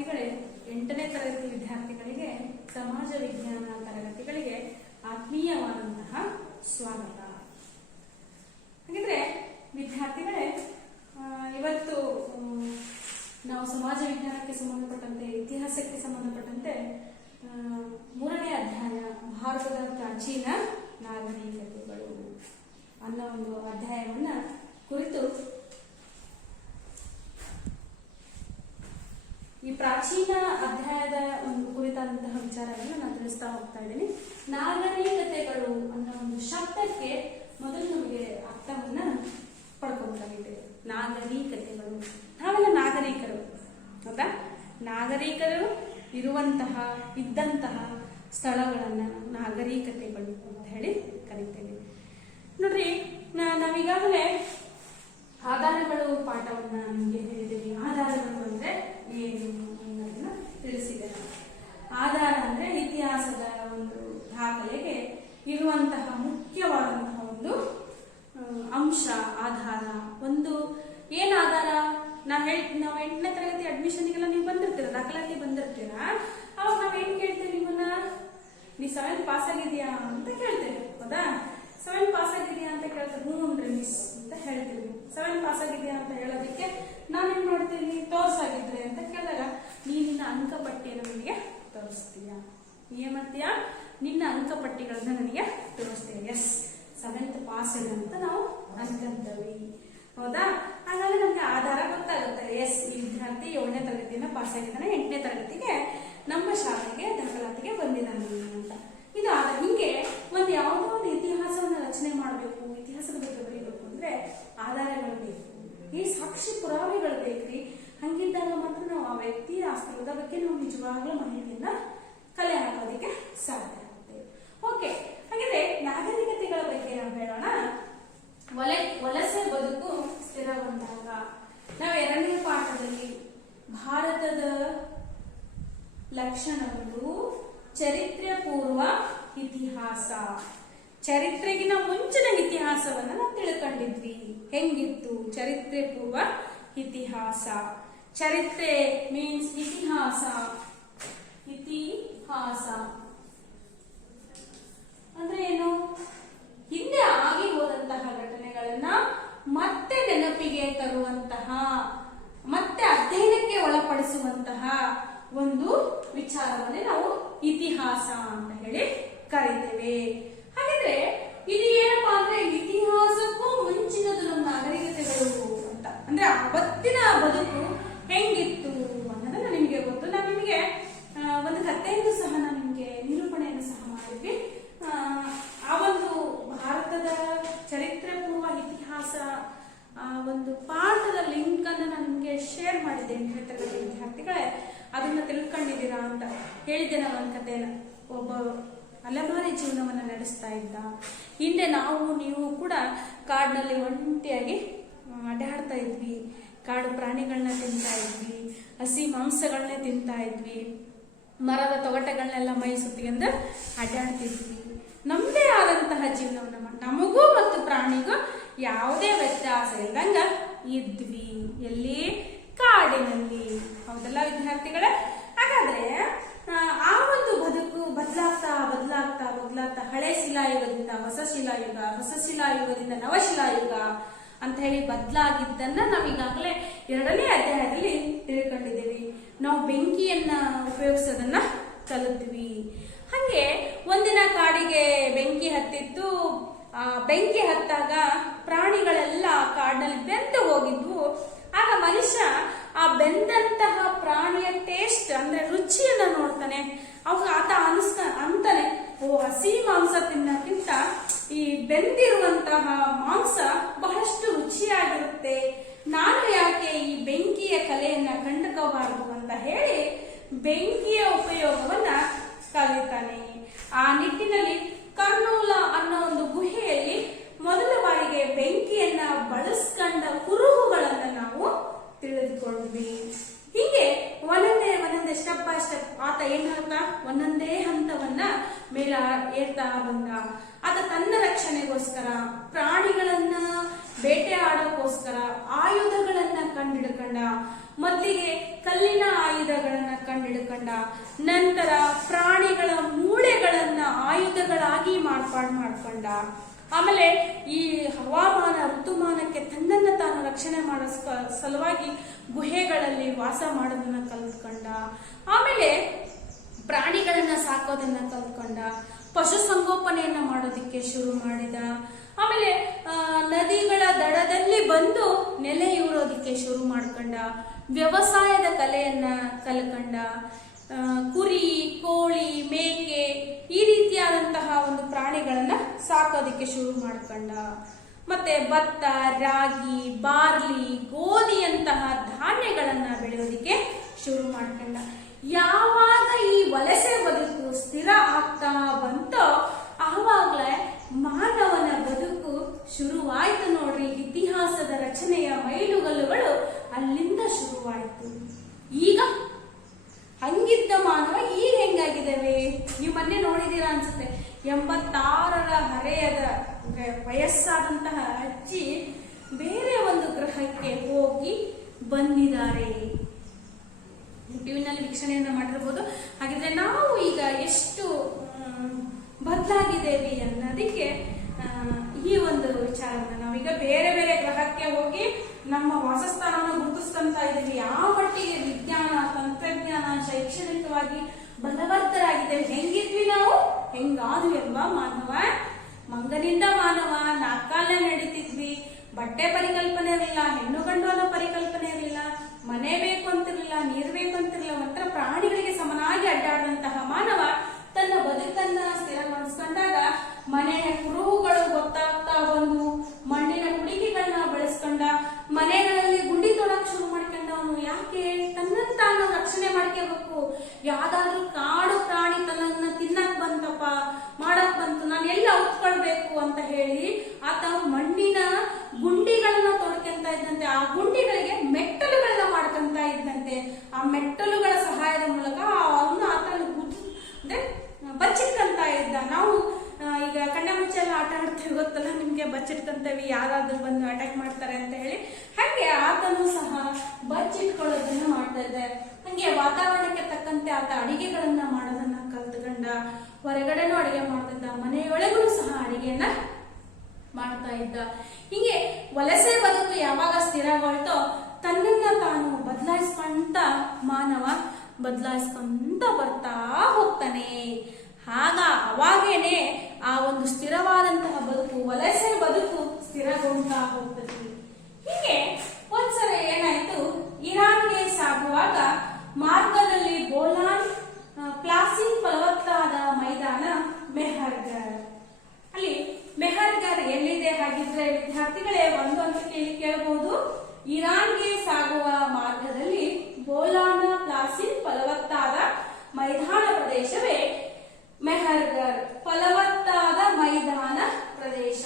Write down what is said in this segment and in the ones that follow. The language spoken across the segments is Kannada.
ವಿದ್ಯಾರ್ಥಿಗಳೇ, 8ನೇ ತರಗತಿ ವಿದ್ಯಾರ್ಥಿಗಳಿಗೆ ಸಮಾಜ ವಿಜ್ಞಾನ ತರಗತಿಗಳಿಗೆ ಆತ್ಮೀಯವಾದಂತಹ ಸ್ವಾಗತ. ಹಾಗಿದ್ರೆ ವಿದ್ಯಾರ್ಥಿಗಳೇ, ಇವತ್ತು ನಾವು ಸಮಾಜ ವಿಜ್ಞಾನಕ್ಕೆ ಸಂಬಂಧಪಟ್ಟಂತೆ, ಇತಿಹಾಸಕ್ಕೆ ಸಂಬಂಧಪಟ್ಟಂತೆ 3ನೇ ಅಧ್ಯಾಯ ಭಾರತದ ಪ್ರಾಚೀನ ನಾಗರಿಕತೆಗಳು ಅನ್ನೋ ಒಂದು ಅಧ್ಯಾಯವನ್ನ ಕುರಿತು ಈ ಪ್ರಾಚೀನ ಅಧ್ಯಾಯದ ಒಂದು ಕುರಿತಾದಂತಹ ವಿಚಾರಗಳನ್ನು ನಾನು ತಿಳಿಸ್ತಾ ಹೋಗ್ತಾ ಇದ್ದೀನಿ. ನಾಗರಿಕತೆಗಳು ಅನ್ನೋ ಒಂದು ಶಬ್ದಕ್ಕೆ ಮೊದಲು ನಮಗೆ ಅರ್ಥವನ್ನ ಪಡ್ಕೊಬೇಕಾಗಿದೆ. ನಾಗರಿಕತೆಗಳು, ನಾವೆಲ್ಲ ನಾಗರಿಕರು, ಹೌದಾ? ನಾಗರಿಕರು ಇದ್ದಂತಹ ಸ್ಥಳಗಳನ್ನ ನಾಗರಿಕತೆಗಳು ಅಂತ ಹೇಳಿ ಕರಿತೇವೆ. ನೋಡ್ರಿ, ನಾವೀಗಾಗಲೇ ಆಧಾರಗಳು ಪಾಠವನ್ನ ನಿಮಗೆ ಹೇಳಿದ್ದೀವಿ. ಆಧಾರಗಳು ಅಂದ್ರೆ ಏನು ಅನ್ನೋದನ್ನ ತಿಳಿಸಿದ್ದೇನೆ. ಆಧಾರ ಅಂದ್ರೆ ಇತಿಹಾಸದ ಒಂದು ದಾಖಲೆಗೆ ಇರುವಂತಹ ಮುಖ್ಯವಾದಂತಹ ಒಂದು ಅಂಶ ಆಧಾರ. ಒಂದು ಏನ್ ಆಧಾರ? ನಾವು 8ನೇ ತರಗತಿ ಅಡ್ಮಿಷನ್ಗೆಲ್ಲ ನೀವು ಬಂದಿರ್ತೀರ, ದಾಖಲಾತಿ ಬಂದಿರ್ತೀರ. ಅವಾಗ ನಾವೇನ್ ಕೇಳ್ತೇವೆ ನಿಮ್ಮನ್ನ? ನೀ 7th ಪಾಸ್ ಆಗಿದ್ಯಾ ಅಂತ ಕೇಳ್ತೇವೆ, ಹೌದಾ? 7th ಪಾಸ್ ಆಗಿದ್ಯಾ ಅಂತ ಕೇಳ್ತೇವೆ. ಹ್ಞೂನ್ರಿ ಮಿಸ್ ಅಂತ ಹೇಳ್ತೀವಿ. 7th ಪಾಸ್ ಆಗಿದ್ಯಾ ಅಂತ ಹೇಳೋದಕ್ಕೆ ನಾನೇನ್ ಮಾಡ್ತೀನಿ? ತೋರ್ಸಾಗಿದ್ರೆ ಅಂತ ಕೇಳಿದಾಗ ನಿನ್ನ ಅಂಕಪಟ್ಟಿಯನ್ನು ನನಗೆ ತೋರಿಸ್ತೀಯಾ? ಏನ್ ಮಾಡ್ತೀಯಾ? ನಿನ್ನ ಅಂಕಪಟ್ಟಿಗಳನ್ನ ನನಗೆ ತೋರಿಸ್ತೀಯ. ಎಸ್, 7th ಪಾಸ್ ಅಂತ ನಾವು ಅನ್ಕೊಂತೀವಿ, ಹೌದಾ? ಹಾಗಾದ್ರೆ ನಮ್ಗೆ ಆಧಾರ ಗೊತ್ತಾಗುತ್ತೆ. ಎಸ್, ಈ ವಿದ್ಯಾರ್ಥಿ 7ನೇ ತರಗತಿಯನ್ನ ಪಾಸ್ ಆಗಿದ್ದಾನೆ, 8ನೇ ತರಗತಿಗೆ ನಮ್ಮ ಶಾಲೆಗೆ ದಾಖಲಾತಿಗೆ ಬಂದಿದ್ದಾನೆ ಅಂತ. ಇದು ಆಧಾರ. ಹಿಂಗೆ ಒಂದು ಯಾವುದೋ ಒಂದು ಇತಿಹಾಸವನ್ನ ರಚನೆ ಮಾಡಬೇಕು, ಇತಿಹಾಸದ ಬಗ್ಗೆ ಬರೀಬೇಕು ಅಂದ್ರೆ ಆಧಾರಗಳು ಬೇಕು, ಈ ಸಾಕ್ಷಿ ಪುರಾವೆಗಳು ಬೇಕ್ರಿ. ಹಂಗಿದ್ದಾಗ ಮಾತ್ರ ನಾವು ಆ ವ್ಯಕ್ತಿಯ ಆ ಸ್ಥಳದ ಬಗ್ಗೆ ನಾವು ನಿಜವಾಗ್ಲೂ ಮಾಹಿತಿಯನ್ನ ಕಲೆ ಹಾಕೋದಕ್ಕೆ ಸಾಧ್ಯ ಆಗುತ್ತೆ. ಓಕೆ, ಹಾಗಿದ್ರೆ ನಾಗರಿಕತೆಗಳ ಬಗ್ಗೆ ನಾವು ಹೇಳೋಣ. ವಲಸೆ ಬದುಕು ಸ್ಥಿರಗೊಂಡಾಗ ನಾವು 2ನೇ ಪಾಠದಲ್ಲಿ ಭಾರತದ ಲಕ್ಷಣಗಳು, ಚರಿತ್ರೆ ಪೂರ್ವ ಇತಿಹಾಸ, ಚರಿತ್ರೆಗಿನ ಮುಂಚಿನ ಇತಿಹಾಸವನ್ನ ನಾವು ತಿಳ್ಕೊಂಡಿದ್ವಿ. ಹೆಂಗಿತ್ತು ಚರಿತ್ರೆ ಪೂರ್ವ ಇತಿಹಾಸ? ಚರಿತ್ರೆ ಮೀನ್ಸ್ ಇತಿಹಾಸ. ಇತಿಹಾಸ ಅಂದ್ರೆ ಏನು? ಹಿಂದೆ ಆಗಿ ಹೋದಂತಹ ಘಟನೆಗಳನ್ನ ಮತ್ತೆ ನೆನಪಿಗೆ ತರುವಂತಹ, ಮತ್ತೆ ಅಧ್ಯಯನಕ್ಕೆ ಒಳಪಡಿಸುವಂತಹ ಒಂದು ವಿಚಾರವನ್ನೇ ನಾವು ಇತಿಹಾಸ ಅಂತ ಹೇಳಿ ಕರೀತೇವೆ. ಹಾಗಿದ್ರೆ ಇದು ಏನಪ್ಪಾ ಅಂದ್ರೆ ಇತಿಹಾಸಕ್ಕೂ ಮುಂಚಿನದು ನಮ್ಮ ನಾಗರಿಕತೆಗಳು ಅಂತ. ಅಂದ್ರೆ ಅವತ್ತಿನ ಬದುಕು ಹೆಂಗಿತ್ತು ಅನ್ನೋದನ್ನ ನಿಮಗೆ ಗೊತ್ತು. ನಾವು ನಿಮಗೆ ಒಂದು ಕಥೆಯನ್ನು ಸಹ ನಾನು ನಿಮಗೆ ನಿರೂಪಣೆಯನ್ನು ಸಹ ಮಾಡಿದ್ವಿ. ಆ ಒಂದು ಭಾರತದ ಚರಿತ್ರೆ ಪೂರ್ವ ಇತಿಹಾಸ ಒಂದು ಪಾಠದ ಲಿಂಕ್ ಅನ್ನು ನಾನು ನಿಮಗೆ ಶೇರ್ ಮಾಡಿದ್ದೆ 8ನೇ ತರಗತಿ ವಿದ್ಯಾರ್ಥಿಗಳೇ. ಅದನ್ನ ತಿಳ್ಕೊಂಡಿದ್ದೀರಾ ಅಂತ ಹೇಳಿದ್ದೆ. ನಾನು ಒಂದು ಕಥೆನ, ಒಬ್ಬ ಅಲೆಮಾರಿ ಜೀವನವನ್ನ ನಡೆಸ್ತಾ ಇದ್ದ. ಹಿಂದೆ ನೀವು ಕೂಡ ಕಾಡಿನಲ್ಲಿ ಒಂಟಿಯಾಗಿ ಅಡ್ಡಾಡ್ತಾ ಇದ್ವಿ, ಕಾಡು ಪ್ರಾಣಿಗಳನ್ನ ತಿಂತಾ ಇದ್ವಿ, ಹಸಿ ಮಾಂಸಗಳನ್ನೇ ತಿಂತಾ ಇದ್ವಿ, ಮರದ ತೊಗಟೆಗಳನ್ನೆಲ್ಲ ಮೈ ಸುತ್ತಿಗೆಂದು ಅಡ್ಡಾಡ್ತಿದ್ವಿ. ನಮ್ದೇ ಆದಂತಹ ಜೀವನವನ್ನ ನಮಗೂ ಮತ್ತು ಪ್ರಾಣಿಗೂ ಯಾವುದೇ ವ್ಯತ್ಯಾಸ ಇಲ್ದಂಗ ಇದ್ವಿ. ಎಲ್ಲಿ? ಕಾಡಿನಲ್ಲಿ, ಹೌದಲ್ಲ ವಿದ್ಯಾರ್ಥಿಗಳೇ? ಹಾಗಾದ್ರೆ ಆ ಒಂದು ಬದುಕು ಬದಲಾಗ್ತಾ ಬದಲಾಗ್ತಾ ಬದಲಾಗ್ತಾ ಹಳೆ ಶಿಲಾಯುಗದಿಂದ ಹೊಸ ಶಿಲಾಯುಗ, ಹೊಸ ಶಿಲಾಯುಗದಿಂದ ನವಶಿಲಾಯುಗ ಅಂತ ಹೇಳಿ ಬದಲಾಗಿದ್ದನ್ನ ನಾವೀಗಾಗಲೇ 2ನೇ ಅಧ್ಯಾಯದಲ್ಲಿ ತಿಳ್ಕೊಂಡಿದ್ದೀವಿ. ನಾವು ಬೆಂಕಿಯನ್ನ ಉಪಯೋಗಿಸೋದನ್ನ ಕಲಿತ್ವಿ. ಹಂಗೆ ಒಂದಿನ ಕಾಡಿಗೆ ಬೆಂಕಿ ಹತ್ತಿತ್ತು. ಬೆಂಕಿ ಹತ್ತಾಗ ಪ್ರಾಣಿಗಳೆಲ್ಲ ಕಾಡಿನಲ್ಲಿ ಬೆಂದು ಹೋಗಿದ್ವು. ಆಗ ಮನುಷ್ಯ ಆ ಬೆಂದಂತಹ ಪ್ರಾಣಿಯ ಟೇಸ್ಟ್ ಅಂದ್ರೆ ರುಚಿಯನ್ನ ನೋಡ್ತಾನೆ. ಅವಾಗ ಆತ ಅಂತಾನೆ, ಓ, ಹಸಿ ಮಾಂಸ ತಿನ್ನಕ್ಕಿಂತ ಈ ಬೆಂದಿರುವಂತಹ ಮಾಂಸ ಬಹಳಷ್ಟು ರುಚಿಯಾಗಿರುತ್ತೆ, ನಾನು ಯಾಕೆ ಈ ಬೆಂಕಿಯ ಕಲೆಯನ್ನ ಕಂಡುಕೋಬಾರದು ಅಂತ ಹೇಳಿ ಬೆಂಕಿಯ ಉಪಯೋಗವನ್ನ ಕಲಿತಾನೆ. ಆ ನಿಟ್ಟಿನಲ್ಲಿ ಕರ್ನೂಲ ಅನ್ನೋ ಒಂದು ಗುಹೆಯಲ್ಲಿ ಮೊದಲ ಬಾರಿಗೆ ಬೆಂಕಿಯನ್ನ ಬಳಸ್ಕೊಂಡ ಕುರುಹುಗಳನ್ನ ನಾವು ತಿಳಿದುಕೊಂಡ್ವಿ. ಹೀಗೆ ಒಂದೊಂದೇ ಸ್ಟೆಪ್ ಬೈ ಸ್ಟೆಪ್ ಆತ ಏನಾಗ್ತ ಒಂದೊಂದೇ ಹಂತವನ್ನ ಮೇಲ ಏರ್ತಾ ಬಂದ. ಆತ ತನ್ನ ರಕ್ಷಣೆಗೋಸ್ಕರ, ಪ್ರಾಣಿಗಳನ್ನ ಬೇಟೆ ಆಡೋಕೋಸ್ಕರ ಆಯುಧಗಳನ್ನ ಕಂಡಿಡ್ಕೊಂಡ. ಮೊದಲಿಗೆ ಕಲ್ಲಿನ ಆಯುಧಗಳನ್ನ ಕಂಡಿಡ್ಕೊಂಡ. ನಂತರ ಪ್ರಾಣಿಗಳ ಮೂಳೆಗಳನ್ನ ಆಯುಧಗಳಾಗಿ ಮಾಡ್ಕೊಂಡ. ಆಮೇಲೆ ಈ ಹವಾಮಾನ ಋತುಮಾನಕ್ಕೆ ತನ್ನನ್ನು ತಾನು ರಕ್ಷಣೆ ಮಾಡೋ ಸಲುವಾಗಿ ಗುಹೆಗಳಲ್ಲಿ ವಾಸ ಮಾಡೋದನ್ನ ಕಲ್ತ್ಕೊಂಡ. ಆಮೇಲೆ ಪ್ರಾಣಿಗಳನ್ನ ಸಾಕೋದನ್ನ ಕಲ್ತ್ಕೊಂಡ. ಪಶುಸಂಗೋಪನೆಯನ್ನ ಮಾಡೋದಿಕ್ಕೆ ಶುರು ಮಾಡಿದ. ಆಮೇಲೆ ನದಿಗಳ ದಡದಲ್ಲಿ ಬಂದು ನೆಲೆ ಇರೋದಿಕ್ಕೆ ಶುರು ಮಾಡ್ಕೊಂಡ. ವ್ಯವಸಾಯದ ಕಲೆಯನ್ನ ಕಲ್ಕೊಂಡ. ಕುರಿ, ಕೋಳಿ, ಮೇಕೆ ಈ ರೀತಿಯಾದಂತಹ ಒಂದು ಪ್ರಾಣಿಗಳನ್ನ ಸಾಕೋದಿಕ್ಕೆ ಶುರು ಮಾಡ್ಕೊಂಡ. ಮತ್ತೆ ಭತ್ತ, ರಾಗಿ, ಬಾರ್ಲಿ, ಗೋಧಿಯಂತಹ ಧಾನ್ಯಗಳನ್ನ ಬೆಳೆಯೋದಿಕ್ಕೆ ಶುರು ಮಾಡ್ಕೊಂಡ. ಯಾವಾಗ ಈ ವಲಸೆ ಬದುಕು ಸ್ಥಿರ ಆಗ್ತಾ ಬಂತೋ ಆವಾಗಲೇ ಮಾನವನ ಬದುಕು ಶುರುವಾಯ್ತು ನೋಡ್ರಿ. ಇತಿಹಾಸದ ರಚನೆಯ ಮೈಲುಗಲ್ಲುಗಳು ಅಲ್ಲಿಂದ ಶುರುವಾಯ್ತು. ಈಗ ಹಂಗಿದ್ದ ಮಾನವ ಈಗ ಹೆಂಗಾಗಿದ್ದೇವೆ? ನೀವು ಮೊನ್ನೆ ನೋಡಿದೀರಾ ಅನ್ಸುತ್ತೆ, 86ರ ಹರೆಯದ ವಯಸ್ಸಾದಂತಹ ಅಜ್ಜಿ ಬೇರೆ ಒಂದು ಗ್ರಹಕ್ಕೆ ಹೋಗಿ ಬಂದಿದ್ದಾರೆ. ಟಿವಿನಲ್ಲಿ ವೀಕ್ಷಣೆಯನ್ನ ಮಾಡಿರ್ಬೋದು. ಹಾಗಿದ್ರೆ ನಾವು ಈಗ ಎಷ್ಟು ಬದಲಾಗಿದ್ದೇವೆ ಅನ್ನೋದಕ್ಕೆ ಈ ಒಂದು ವಿಚಾರವನ್ನ ನಾವೀಗ ಬೇರೆ ಬೇರೆ ಗ್ರಹಕ್ಕೆ ಹೋಗಿ ನಮ್ಮ ವಾಸಸ್ಥಾನವನ್ನು ಗುರುತಿಸ್ಕೊಂತ ಇದ್ದೀವಿ. ಆ ಮಟ್ಟಿಗೆ ವಿಜ್ಞಾನ, ತಂತ್ರಜ್ಞಾನ, ಶೈಕ್ಷಣಿಕವಾಗಿ ಬಲವರ್ತರಾಗಿದ್ದೇವೆ. ಹೆಂಗಿದ್ವಿ ನಾವು? ಹೆಂಗಾದ್ವಿ ಅಲ್ವಾ ಮಾನವ? ಮಂಗನಿಂದ ಮಾನವ 4 ಕಾಲ ನಡೀತಿದ್ವಿ. ಬಟ್ಟೆ ಪರಿಕಲ್ಪನೆ ಇರಲಿಲ್ಲ, ಹೆಣ್ಣು ಗಂಡು ಅನ್ನೋ ಪರಿಕಲ್ಪನೆ ಇರಲಿಲ್ಲ, ಮನೆ ಬೇಕು ಅಂತಿರ್ಲಿಲ್ಲ, ನೀರು ಬೇಕು ಅಂತಿರ್ಲಿಲ್ಲ. ಮಾತ್ರ ಪ್ರಾಣಿಗಳಿಗೆ ಸಮನಾಗಿ ಅಡ್ಡಾಡಿದಂತಹ ಮಾನವ ತನ್ನ ಬದುಕನ್ನ ಸ್ಥಿರಗೊಳಿಸ್ಕೊಂಡಾಗ ಮನೆಯ ಕುರುಹುಗಳು ಗೊತ್ತಾಗ್ತಾ ಬಂದು ಮಣ್ಣಿನ ಕುಡಿಕೆಗಳನ್ನ ಬಳಸ್ಕೊಂಡ. ಮನೆಗಳಲ್ಲಿ ಗುಂಡಿ ತೊಡಕ್ ಶುರು ಮಾಡ್ಕೊಂಡವನು. ಯಾಕೆ? ತನ್ನನ್ನು ತಾನು ರಕ್ಷಣೆ ಮಾಡ್ಕೋಬೇಕು. ಯಾವ್ದಾದ್ರೂ ಕಾಡು ಪ್ರಾಣಿ ತನ್ನನ್ನ ತಿನ್ನಕ್ ಬಂತಪ್ಪ, ಮಾಡಕ್ ಬಂತು, ನಾನು ಎಲ್ಲ ಉತ್ಕೊಳ್ಬೇಕು ಅಂತ ಹೇಳಿ ಆತ ಮಣ್ಣಿನ ಗುಂಡಿಗಳನ್ನ ತೋಡ್ಕೊಂತ ಇದ್ದಂತೆ. ಆ ಗುಂಡಿಗಳಿಗೆ ಮೆಟ್ಟಲುಗಳನ್ನ ಮಾಡ್ಕೊಂತ ಇದ್ದಂತೆ. ಆ ಮೆಟ್ಟಲುಗಳ ಸಹಾಯದ ಮೂಲಕ ಅವನು ಆತನ ಅಂದ್ರೆ ಬಚ್ಚಿಟ್ಕೊಂತ ಇದ್ದ. ನಾವು ಈಗ ಕಣ್ಣ ಮುಚ್ಚೆಲ್ಲ ಆಟ ಆಡ್ತೇವೆ ಗೊತ್ತಲ್ಲ ನಿಮ್ಗೆ, ಬಚ್ಚಿಟ್ಕೊಂತೇವಿ ಯಾರಾದ್ರೂ ಬಂದು ಅಟ್ಯಾಕ್ ಮಾಡ್ತಾರೆ ಅಂತ ಹೇಳಿ. ಹಾಗೆ ಆತನು ಸಹ ಬಚ್ಚಿಟ್ಕೊಳ್ಳೋದನ್ನ ಮಾಡ್ತಾ ಇದ್ದ. ಹಂಗೆ ವಾತಾವರಣಕ್ಕೆ ತಕ್ಕಂತೆ ಆತ ಅಡಿಗೆಗಳನ್ನ ಮಾಡೋದನ್ನ ಕಲ್ತ್ಕೊಂಡ. ಹೊರಗಡೆನೂ ಅಡಿಗೆ ಮಾಡ್ತಿದ್ದ, ಮನೆಯೊಳಗೂ ಸಹ ಅಡಿಗೆಯನ್ನ ಮಾಡ್ತಾ ಇದ್ದ. ಹೀಗೆ ವಲಸೆ ಬದುಕು ಯಾವಾಗ ಸ್ಥಿರಗೊಳ್ತೋ ತನ್ನನ್ನ ತಾನು ಬದಲಾಯಿಸ್ಕೊಂತ ಮಾನವ ಬದಲಾಯಿಸ್ಕೊಂತ ಬರ್ತಾ ಹೋಗ್ತಾನೆ. ಅವಾಗೇನೆ ಆ ಒಂದು ಸ್ಥಿರವಾದಂತಹ ಬದುಕು, ವಲಸೆ ಬದುಕು ಸ್ಥಿರಗೊಳ್ತಾ ಹೋಗ್ತದೆ. ಹೀಗೆ ಒಂದ್ಸಲ ಏನಾಯ್ತು, ಇರಾನ್ಗೆ ಸಾಗುವಾಗ ಮಾರ್ಗದಲ್ಲಿ ಬೋಲಾನ್, ಪ್ಲಾಸಿನ್ ಫಲವತ್ತಾದ ಮೈದಾನ ಮೆಹರ್ಗರ್. ಅಲ್ಲಿ ಮೆಹರ್ಗರ್ ಎಲ್ಲಿದೆ ಹಾಗಿದ್ರೆ ವಿದ್ಯಾರ್ಥಿಗಳೇ ಒಂದು ಕೇಳಬಹುದು. ಇರಾನ್ಗೆ ಸಾಗುವ ಮಾರ್ಗದಲ್ಲಿ ಬೋಲಾನ, ಪ್ಲಾಸಿನ್ ಫಲವತ್ತಾದ ಮೈದಾನ ಪ್ರದೇಶವೇ ಮೆಹರ್ಗರ್. ಫಲವತ್ತಾದ ಮೈದಾನ ಪ್ರದೇಶ.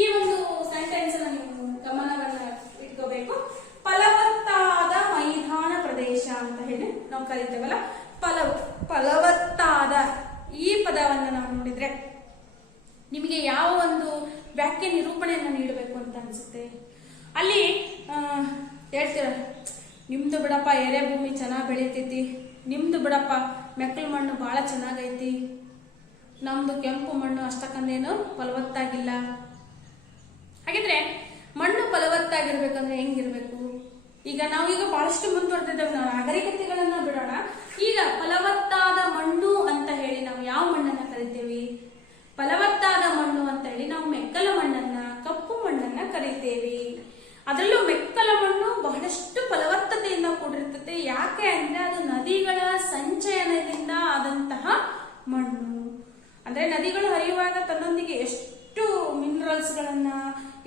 ಈ ಒಂದು ಸೆಂಟೆನ್ಸ್ ನೀವು ಗಮನವನ್ನ ಇಟ್ಕೋಬೇಕು. ಫಲವತ್ತಾದ ಮೈದಾನ ಪ್ರದೇಶ ಅಂತ ಹೇಳಿ ನಾವು ಕರಿತೇವಲ್ಲ, ಫಲವತ್ತಾದ ಈ ಪದವನ್ನು ನಾವು ನೋಡಿದ್ರೆ ನಿಮಗೆ ಯಾವ ಒಂದು ವ್ಯಾಖ್ಯೆ ನಿರೂಪಣೆಯನ್ನು ನೀಡಬೇಕು ಅಂತ ಅನ್ಸುತ್ತೆ? ಅಲ್ಲಿ ಹೇಳ್ತೀರ, ನಿಮ್ದು ಬಿಡಪ್ಪ ಎರೆ ಭೂಮಿ ಚೆನ್ನಾಗಿ ಬೆಳೀತೈತಿ, ನಿಮ್ದು ಬಿಡಪ್ಪ ಮೆಕ್ಕಲು ಮಣ್ಣು ಬಹಳ ಚೆನ್ನಾಗೈತಿ, ನಮ್ದು ಕೆಂಪು ಮಣ್ಣು ಅಷ್ಟಕ್ಕಂದೇನು ಫಲವತ್ತಾಗಿಲ್ಲ. ಹಾಗಿದ್ರೆ ಮಣ್ಣು ಫಲವತ್ತಾಗಿರ್ಬೇಕಂದ್ರೆ ಹೆಂಗಿರ್ಬೇಕು? ಈಗ ನಾವೀಗ ಬಹಳಷ್ಟು ಮುಂದುವರೆದಿದ್ದೇವೆ. ನಾವು ನಾಗರಿಕತೆಗಳನ್ನ ಬಿಡೋಣ. ಈಗ ಫಲವತ್ತಾದ ಮಣ್ಣು ಅಂತ ಹೇಳಿ ನಾವು ಯಾವ ಮಣ್ಣನ್ನ ಕರಿತೇವೆ? ಫಲವತ್ತಾದ ಮಣ್ಣು ಅಂತ ಹೇಳಿ ನಾವು ಮೆಕ್ಕಲ ಮಣ್ಣನ್ನ, ಕಪ್ಪು ಮಣ್ಣನ್ನ ಕರಿತೇವೆ. ಅದರಲ್ಲೂ ಮೆಕ್ಕಲ ಮಣ್ಣು ಬಹಳಷ್ಟು ಫಲವತ್ತತೆಯಿಂದ ಕೂಡಿರ್ತದೆ. ಯಾಕೆ ಅಂದ್ರೆ ಅದು ನದಿಗಳ ಸಂಚಯನದಿಂದ ಆದಂತಹ ಮಣ್ಣು. ಅಂದ್ರೆ ನದಿಗಳು ಹರಿಯುವಾಗ ತನ್ನೊಂದಿಗೆ ಎಷ್ಟು ಮಿನರಲ್ಸ್ ಗಳನ್ನ,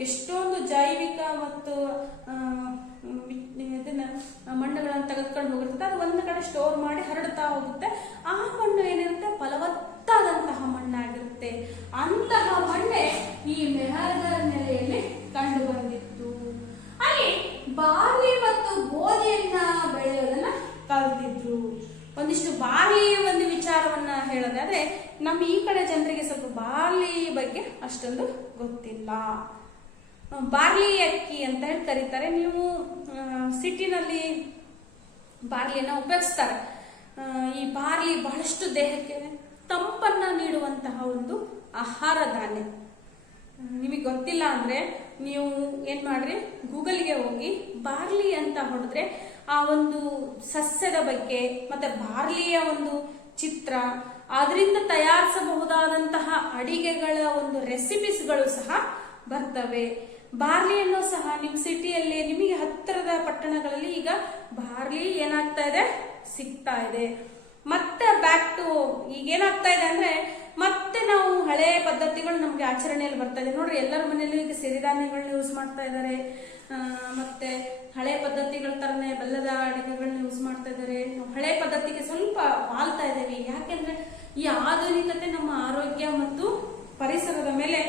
ಎಷ್ಟೊಂದು ಜೈವಿಕ ಮತ್ತು ಇದನ್ನ ಮಣ್ಣುಗಳನ್ನು ತೆಗೆದುಕೊಂಡು ಹೋಗಿರ್ತದೆ. ಅದು ಒಂದು ಕಡೆ ಸ್ಟೋರ್ ಮಾಡಿ ಹರಡ್ತಾ ಹೋಗುತ್ತೆ. ಆ ಮಣ್ಣು ಏನಿರುತ್ತೆ ಫಲವತ್ತಾದಂತಹ ಮಣ್ಣಾಗಿರುತ್ತೆ. ಅಂತಹ ಮಣ್ಣೆ ಈ ಮೆಹರ್ಗರ್ ನೆಲೆಯಲ್ಲಿ ಕಂಡು ಬಂದಿತ್ತು. ಅಲ್ಲಿ ಬಾರ್ಲಿ ಮತ್ತು ಗೋಧಿಯನ್ನ ಬೆಳೆಯೋದನ್ನ ಕಲ್ತಿದ್ರು. ಒಂದಿಷ್ಟು ಬಾರ್ಲಿ ಒಂದು ವಿಚಾರವನ್ನ ಹೇಳೋದಾದ್ರೆ, ನಮ್ಮ ಈ ಕಡೆ ಜನರಿಗೆ ಸ್ವಲ್ಪ ಬಾರ್ಲಿ ಬಗ್ಗೆ ಅಷ್ಟೊಂದು ಗೊತ್ತಿಲ್ಲ. ಬಾರ್ಲಿ ಅಕ್ಕಿ ಅಂತ ಹೇಳಿ ಕರೀತಾರೆ. ನೀವು ಸಿಟಿನಲ್ಲಿ ಬಾರ್ಲಿನ ಉಪಯೋಗಿಸ್ತಾರೆ. ಈ ಬಾರ್ಲಿ ಬಹಳಷ್ಟು ದೇಹಕ್ಕೆ ತಂಪನ್ನ ನೀಡುವಂತಹ ಒಂದು ಆಹಾರ ಧಾನ್ಯ. ನಿಮಗೆ ಗೊತ್ತಿಲ್ಲ ಅಂದ್ರೆ ನೀವು ಏನ್ ಮಾಡ್ರಿ, ಗೂಗಲ್ಗೆ ಹೋಗಿ ಬಾರ್ಲಿ ಅಂತ ಹೊಡೆದ್ರೆ ಆ ಒಂದು ಸಸ್ಯದ ಬಗ್ಗೆ ಮತ್ತೆ ಬಾರ್ಲಿಯ ಒಂದು ಚಿತ್ರ, ಅದರಿಂದ ತಯಾರಿಸಬಹುದಾದಂತಹ ಅಡಿಗೆಗಳ ಒಂದು ರೆಸಿಪೀಸ್ಗಳು ಸಹ ಬರ್ತವೆ. ಬಾರ್ಲಿಯನ್ನು ಸಹ ನಿಮ್ಮ ಸಿಟಿಯಲ್ಲಿ ನಿಮಗೆ ಹತ್ತಿರದ ಪಟ್ಟಣಗಳಲ್ಲಿ ಈಗ ಬಾರ್ಲಿ ಏನಾಗ್ತಾ ಇದೆ, ಸಿಗ್ತಾ ಇದೆ. ಮತ್ತೆ ಬ್ಯಾಕ್ ಟು ಈಗ ಏನಾಗ್ತಾ ಇದೆ ಅಂದ್ರೆ ಮತ್ತೆ ನಾವು ಹಳೆ ಪದ್ಧತಿಗಳು ನಮ್ಗೆ ಆಚರಣೆಯಲ್ಲಿ ಬರ್ತಾ ಇದೆ. ನೋಡ್ರಿ, ಎಲ್ಲರ ಮನೆಯಲ್ಲೂ ಈಗ ಸಿರಿಧಾನ್ಯಗಳನ್ನ ಯೂಸ್ ಮಾಡ್ತಾ ಇದ್ದಾರೆ. ಮತ್ತೆ ಹಳೆ ಪದ್ಧತಿಗಳ ತರನೇ ಬೆಲ್ಲದ ಅಡಿಗೆಗಳನ್ನ ಯೂಸ್ ಮಾಡ್ತಾ ಇದ್ದಾರೆ. ನಾವು ಹಳೆ ಪದ್ಧತಿಗೆ ಸ್ವಲ್ಪ ವಾಲ್ತಾ ಇದ್ದೇವೆ. ಯಾಕೆಂದ್ರೆ ಈ ಆಧುನಿಕತೆ ನಮ್ಮ ಆರೋಗ್ಯ ಮತ್ತು ಪರಿಸರದ ಮೇಲೆ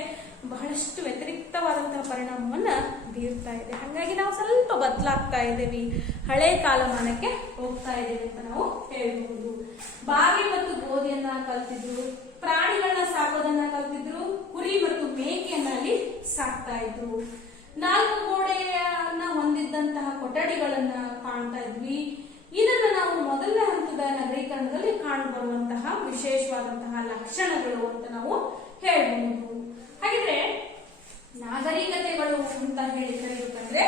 ಬಹಳಷ್ಟು ವ್ಯತಿರಿಕ್ತವಾದಂತಹ ಪರಿಣಾಮವನ್ನ ಬೀರ್ತಾ ಇದೆ. ಹಾಗಾಗಿ ನಾವು ಸ್ವಲ್ಪ ಬದಲಾಗ್ತಾ ಇದ್ದೇವೆ, ಹಳೆ ಕಾಲಮಾನಕ್ಕೆ ಹೋಗ್ತಾ ಇದ್ದೇವೆ ಅಂತ ನಾವು ಹೇಳ್ಬಹುದು. ಬಾರ್ಲಿ ಮತ್ತು ಗೋಧಿಯನ್ನ ಕಲ್ತಿದ್ರು, ಪ್ರಾಣಿಗಳನ್ನ ಸಾಕೋದನ್ನ ಕಲ್ತಿದ್ರು, ಕುರಿ ಮತ್ತು ಮೇಕೆಯನ್ನ ಅಲ್ಲಿ ಸಾಕ್ತಾ ಇದ್ರು. 4 ಗೋಡೆಯನ್ನ ಹೊಂದಿದ್ದಂತಹ ಕೊಠಡಿಗಳನ್ನ ಕಾಣ್ತಾ ಇದ್ವಿ. ಇದನ್ನ ನಾವು ಮೊದಲನೇ ಹಂತದ ನಗರೀಕರಣದಲ್ಲಿ ಕಾಣಬರುವಂತಹ ವಿಶೇಷವಾದಂತಹ ಲಕ್ಷಣಗಳು ಅಂತ ನಾವು ಹೇಳ್ಬಹುದು. ಹಾಗಿದ್ರೆ ನಾಗರಿಕತೆಗಳು ಅಂತ ಹೇಳಿ ಕರೆಯಬೇಕಂದ್ರೆ